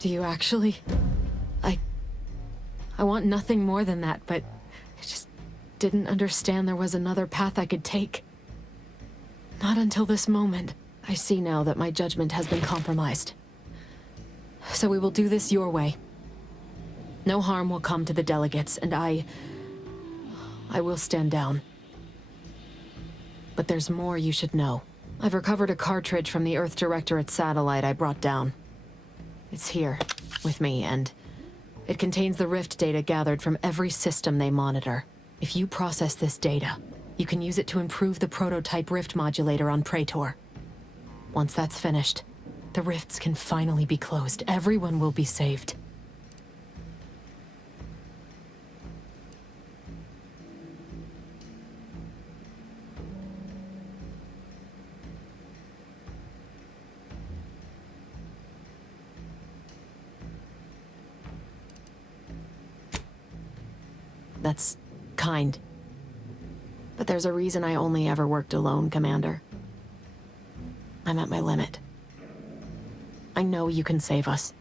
Do you actually? I want nothing more than that, but I just didn't understand there was another path I could take. Not until this moment. I see now that my judgment has been compromised. So we will do this your way. No harm will come to the delegates, and I will stand down. But there's more you should know. I've recovered a cartridge from the Earth Directorate satellite I brought down. It's here, with me, and it contains the rift data gathered from every system they monitor. If you process this data, you can use it to improve the prototype rift modulator on Praetor. Once that's finished, the rifts can finally be closed. Everyone will be saved. That's kind. But there's a reason I only ever worked alone, Commander. I'm at my limit. I know you can save us.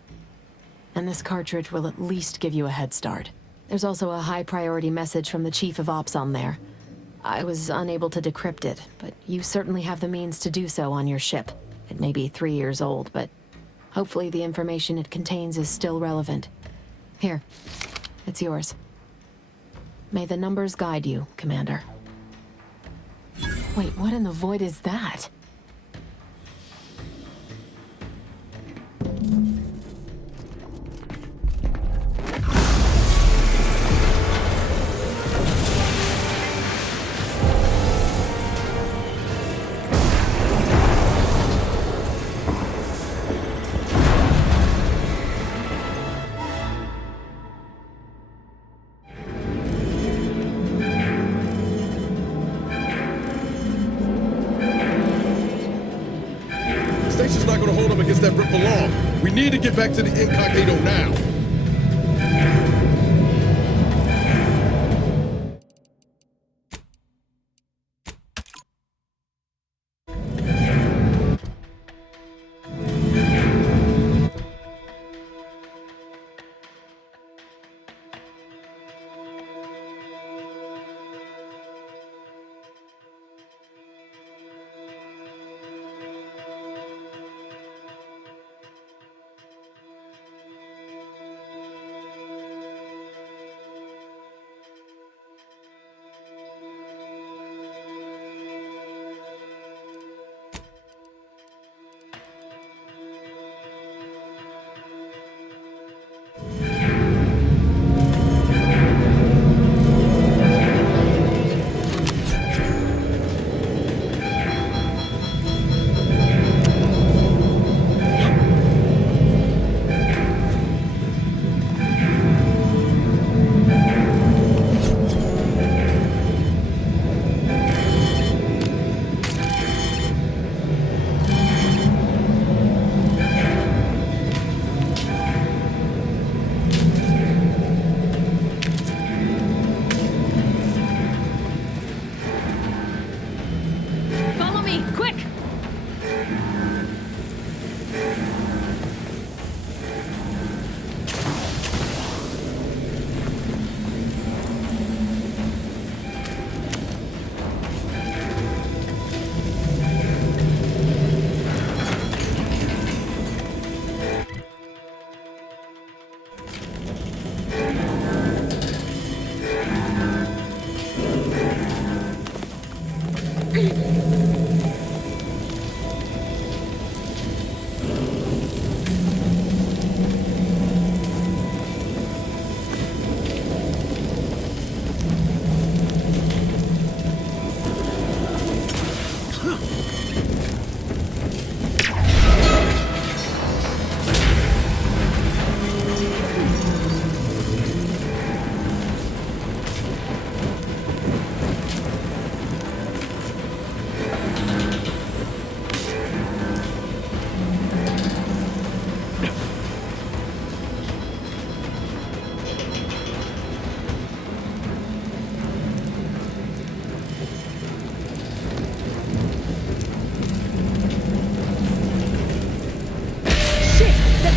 And this cartridge will at least give you a head start. There's also a high-priority message from the Chief of Ops on there. I was unable to decrypt it, but you certainly have the means to do so on your ship. It may be 3 years old, but hopefully the information it contains is still relevant. Here, it's yours. May the numbers guide you, Commander. Wait, what in the void is that? Station's not gonna hold them against that rip for long. We need to get back to the Incognito now.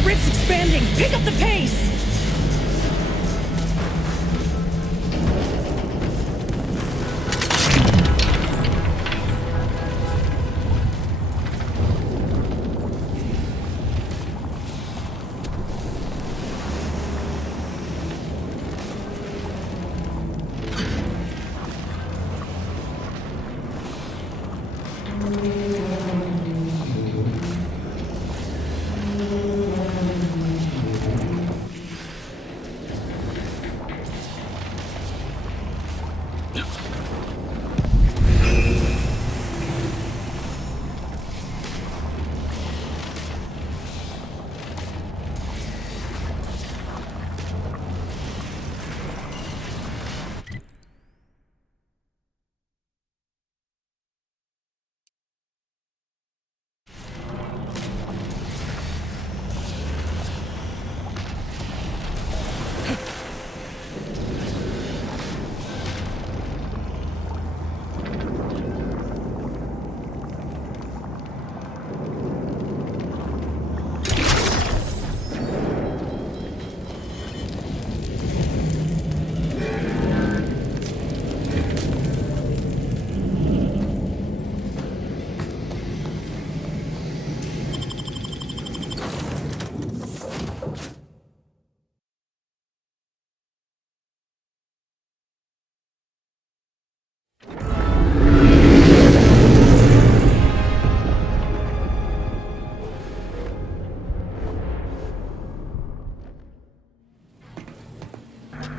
Rift's expanding! Pick up the pace!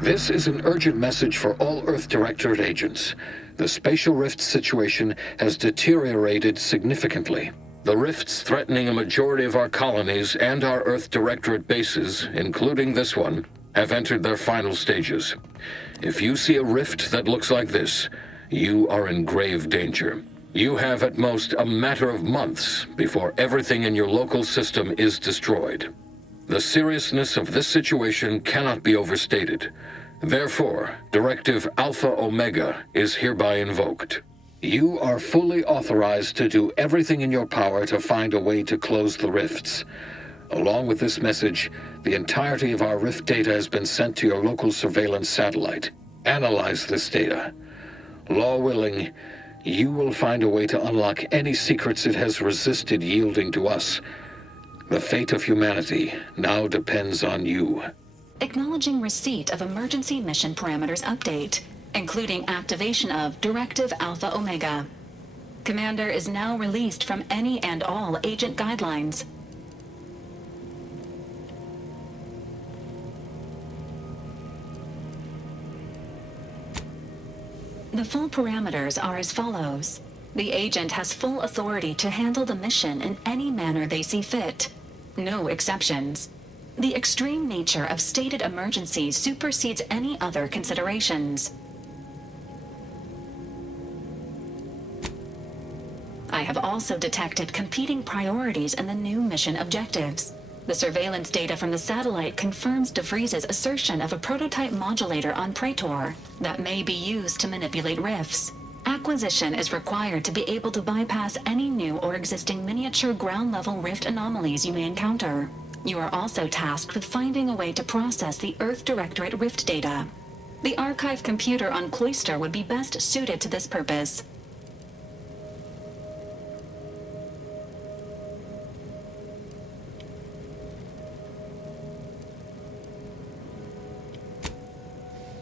This is an urgent message for all Earth Directorate agents. The spatial rift situation has deteriorated significantly. The rifts threatening a majority of our colonies and our Earth Directorate bases, including this one, have entered their final stages. If you see a rift that looks like this, you are in grave danger. You have at most a matter of months before everything in your local system is destroyed. The seriousness of this situation cannot be overstated. Therefore, Directive Alpha Omega is hereby invoked. You are fully authorized to do everything in your power to find a way to close the rifts. Along with this message, the entirety of our rift data has been sent to your local surveillance satellite. Analyze this data. Law willing, you will find a way to unlock any secrets it has resisted yielding to us. The fate of humanity now depends on you. Acknowledging receipt of emergency mission parameters update, including activation of Directive Alpha Omega. Commander is now released from any and all agent guidelines. The full parameters are as follows. The agent has full authority to handle the mission in any manner they see fit. No exceptions. The extreme nature of stated emergencies supersedes any other considerations. I have also detected competing priorities in the new mission objectives. The surveillance data from the satellite confirms de Vries' assertion of a prototype modulator on Praetor that may be used to manipulate rifts. Acquisition is required to be able to bypass any new or existing miniature ground-level rift anomalies you may encounter. You are also tasked with finding a way to process the Earth Directorate rift data. The archive computer on Cloister would be best suited to this purpose.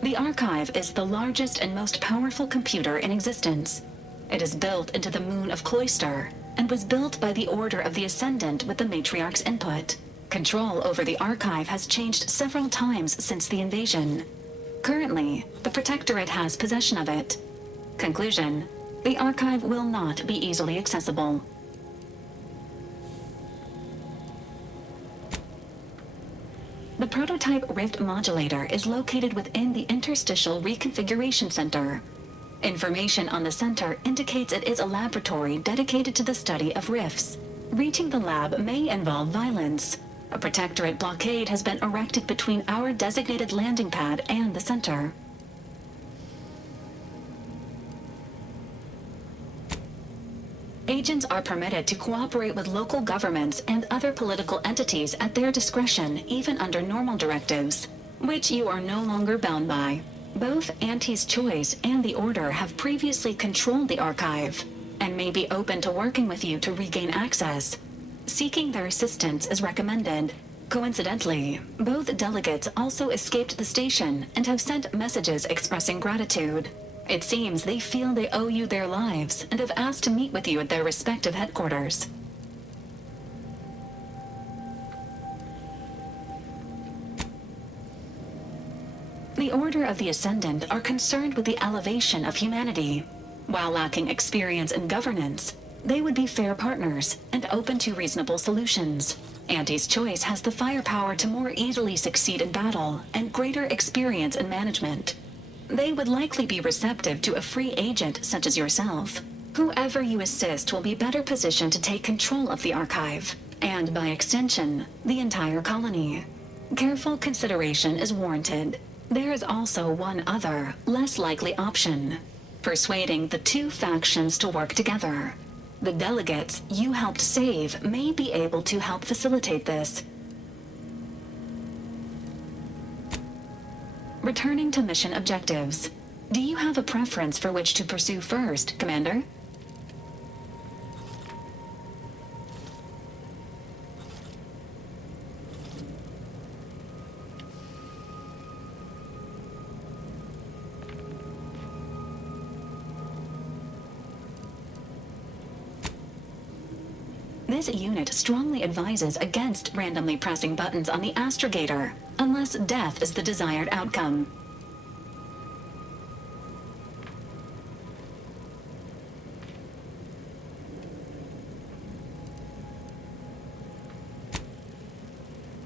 The Archive is the largest and most powerful computer in existence. It is built into the moon of Cloister, and was built by the Order of the Ascendant with the Matriarch's input. Control over the Archive has changed several times since the invasion. Currently, the Protectorate has possession of it. Conclusion: the Archive will not be easily accessible. The prototype rift modulator is located within the Interstitial Reconfiguration Center. Information on the center indicates it is a laboratory dedicated to the study of rifts. Reaching the lab may involve violence. A Protectorate blockade has been erected between our designated landing pad and the center. Agents are permitted to cooperate with local governments and other political entities at their discretion, even under normal directives, which you are no longer bound by. Both Auntie's Choice and the Order have previously controlled the Archive, and may be open to working with you to regain access. Seeking their assistance is recommended. Coincidentally, both delegates also escaped the station and have sent messages expressing gratitude. It seems they feel they owe you their lives and have asked to meet with you at their respective headquarters. The Order of the Ascendant are concerned with the elevation of humanity. While lacking experience in governance, they would be fair partners and open to reasonable solutions. Auntie's Choice has the firepower to more easily succeed in battle and greater experience in management. They would likely be receptive to a free agent such as yourself. Whoever you assist will be better positioned to take control of the Archive, and by extension, the entire colony. Careful consideration is warranted. There is also one other, less likely option: persuading the two factions to work together. The delegates you helped save may be able to help facilitate this. Returning to mission objectives. Do you have a preference for which to pursue first, Commander? This unit strongly advises against randomly pressing buttons on the astrogator, unless death is the desired outcome.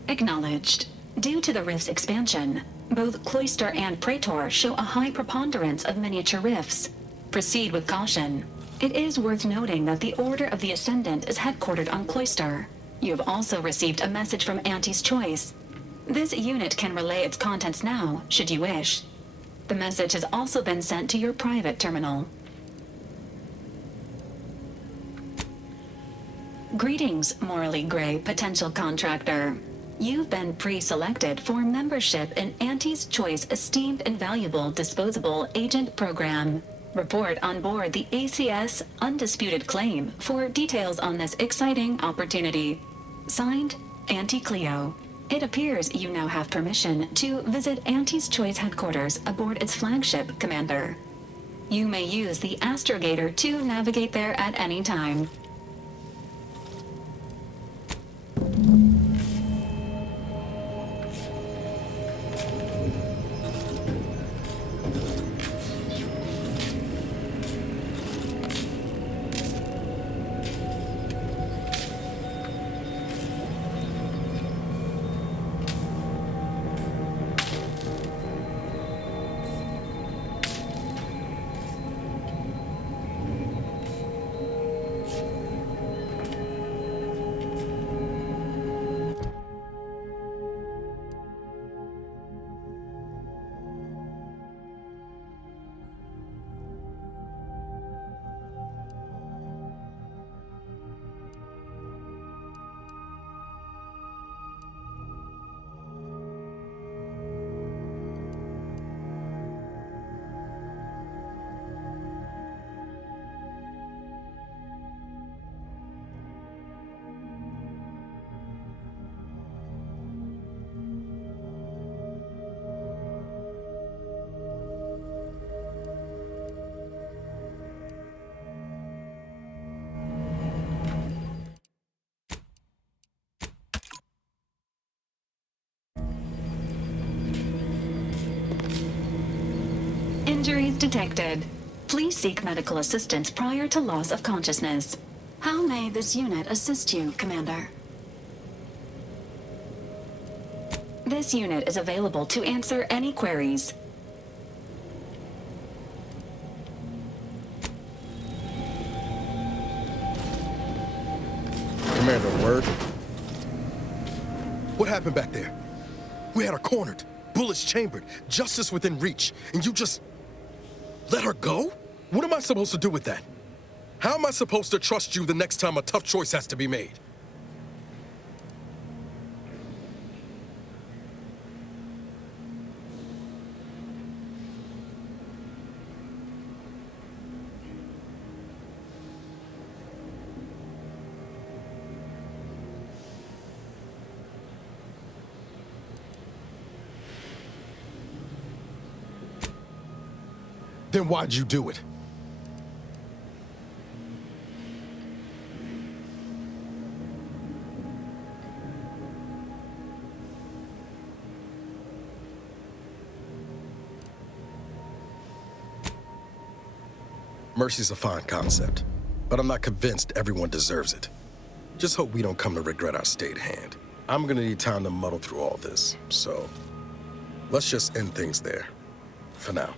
Acknowledged. Due to the rift's expansion, both Cloister and Praetor show a high preponderance of miniature rifts. Proceed with caution. It is worth noting that the Order of the Ascendant is headquartered on Cloister. You have also received a message from Auntie's Choice. This unit can relay its contents now, should you wish. The message has also been sent to your private terminal. Greetings, morally gray potential contractor. You've been pre-selected for membership in Auntie's Choice Esteemed and Valuable Disposable Agent Program. Report on board the ACS Undisputed Claim for details on this exciting opportunity. Signed, Auntie Cleo. It appears you now have permission to visit Auntie's Choice headquarters aboard its flagship, Commander. You may use the astrogator to navigate there at any time. Injuries detected. Please seek medical assistance prior to loss of consciousness. How may this unit assist you, Commander? This unit is available to answer any queries. Commander, word? What happened back there? We had her cornered, bullets chambered, justice within reach, and you just let her go? What am I supposed to do with that? How am I supposed to trust you the next time a tough choice has to be made? Then why'd you do it? Mercy's a fine concept, but I'm not convinced everyone deserves it. Just hope we don't come to regret our stayed hand. I'm gonna need time to muddle through all this, so let's just end things there, for now.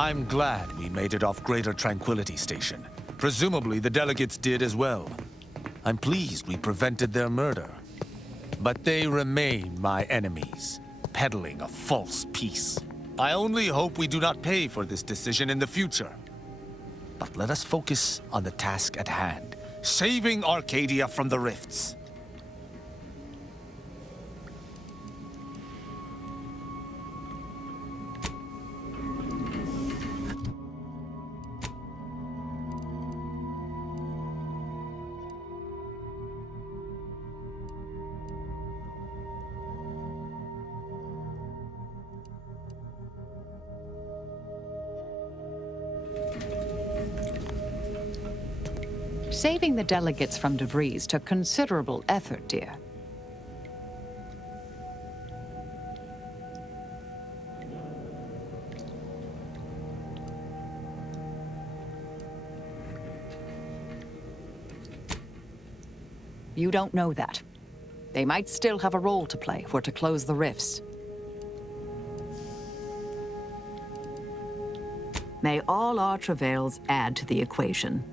I'm glad we made it off Greater Tranquility Station. Presumably the delegates did as well. I'm pleased we prevented their murder. But they remain my enemies, peddling a false peace. I only hope we do not pay for this decision in the future. But let us focus on the task at hand, saving Arcadia from the rifts. Saving the delegates from de Vries took considerable effort, dear. You don't know that. They might still have a role to play if we're to close the rifts. May all our travails add to the equation.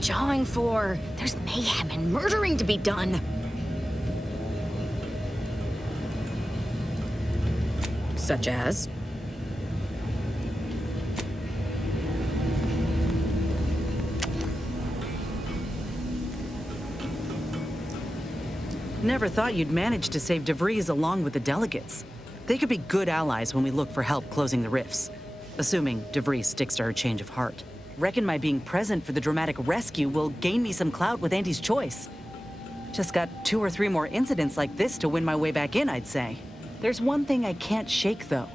Jawing for? There's mayhem and murdering to be done. Such as? Never thought you'd manage to save de Vries along with the delegates. They could be good allies when we look for help closing the rifts. Assuming de Vries sticks to her change of heart. Reckon my being present for the dramatic rescue will gain me some clout with Auntie's choice. Just got 2 or 3 more incidents like this to win my way back in, I'd say. There's one thing I can't shake, though.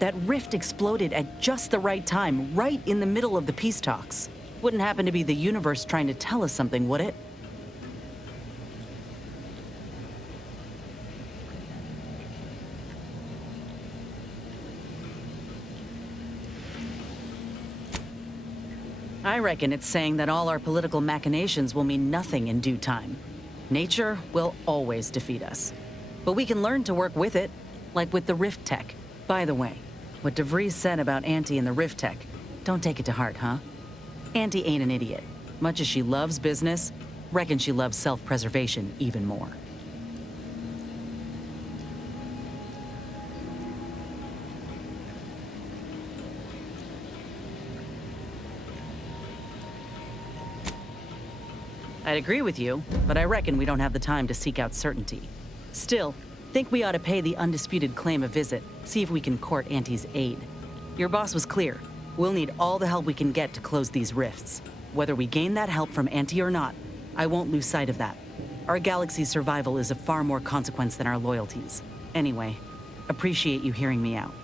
That rift exploded at just the right time, right in the middle of the peace talks. Wouldn't happen to be the universe trying to tell us something, would it? I reckon it's saying that all our political machinations will mean nothing in due time. Nature will always defeat us. But we can learn to work with it, like with the rift tech. By the way, what de Vries said about Auntie and the rift tech, don't take it to heart, huh? Auntie ain't an idiot. Much as she loves business, reckon she loves self-preservation even more. I'd agree with you, but I reckon we don't have the time to seek out certainty. Still, think we ought to pay the undisputed claim a visit, see if we can court Auntie's aid. Your boss was clear. We'll need all the help we can get to close these rifts. Whether we gain that help from Auntie or not, I won't lose sight of that. Our galaxy's survival is of far more consequence than our loyalties. Anyway, appreciate you hearing me out.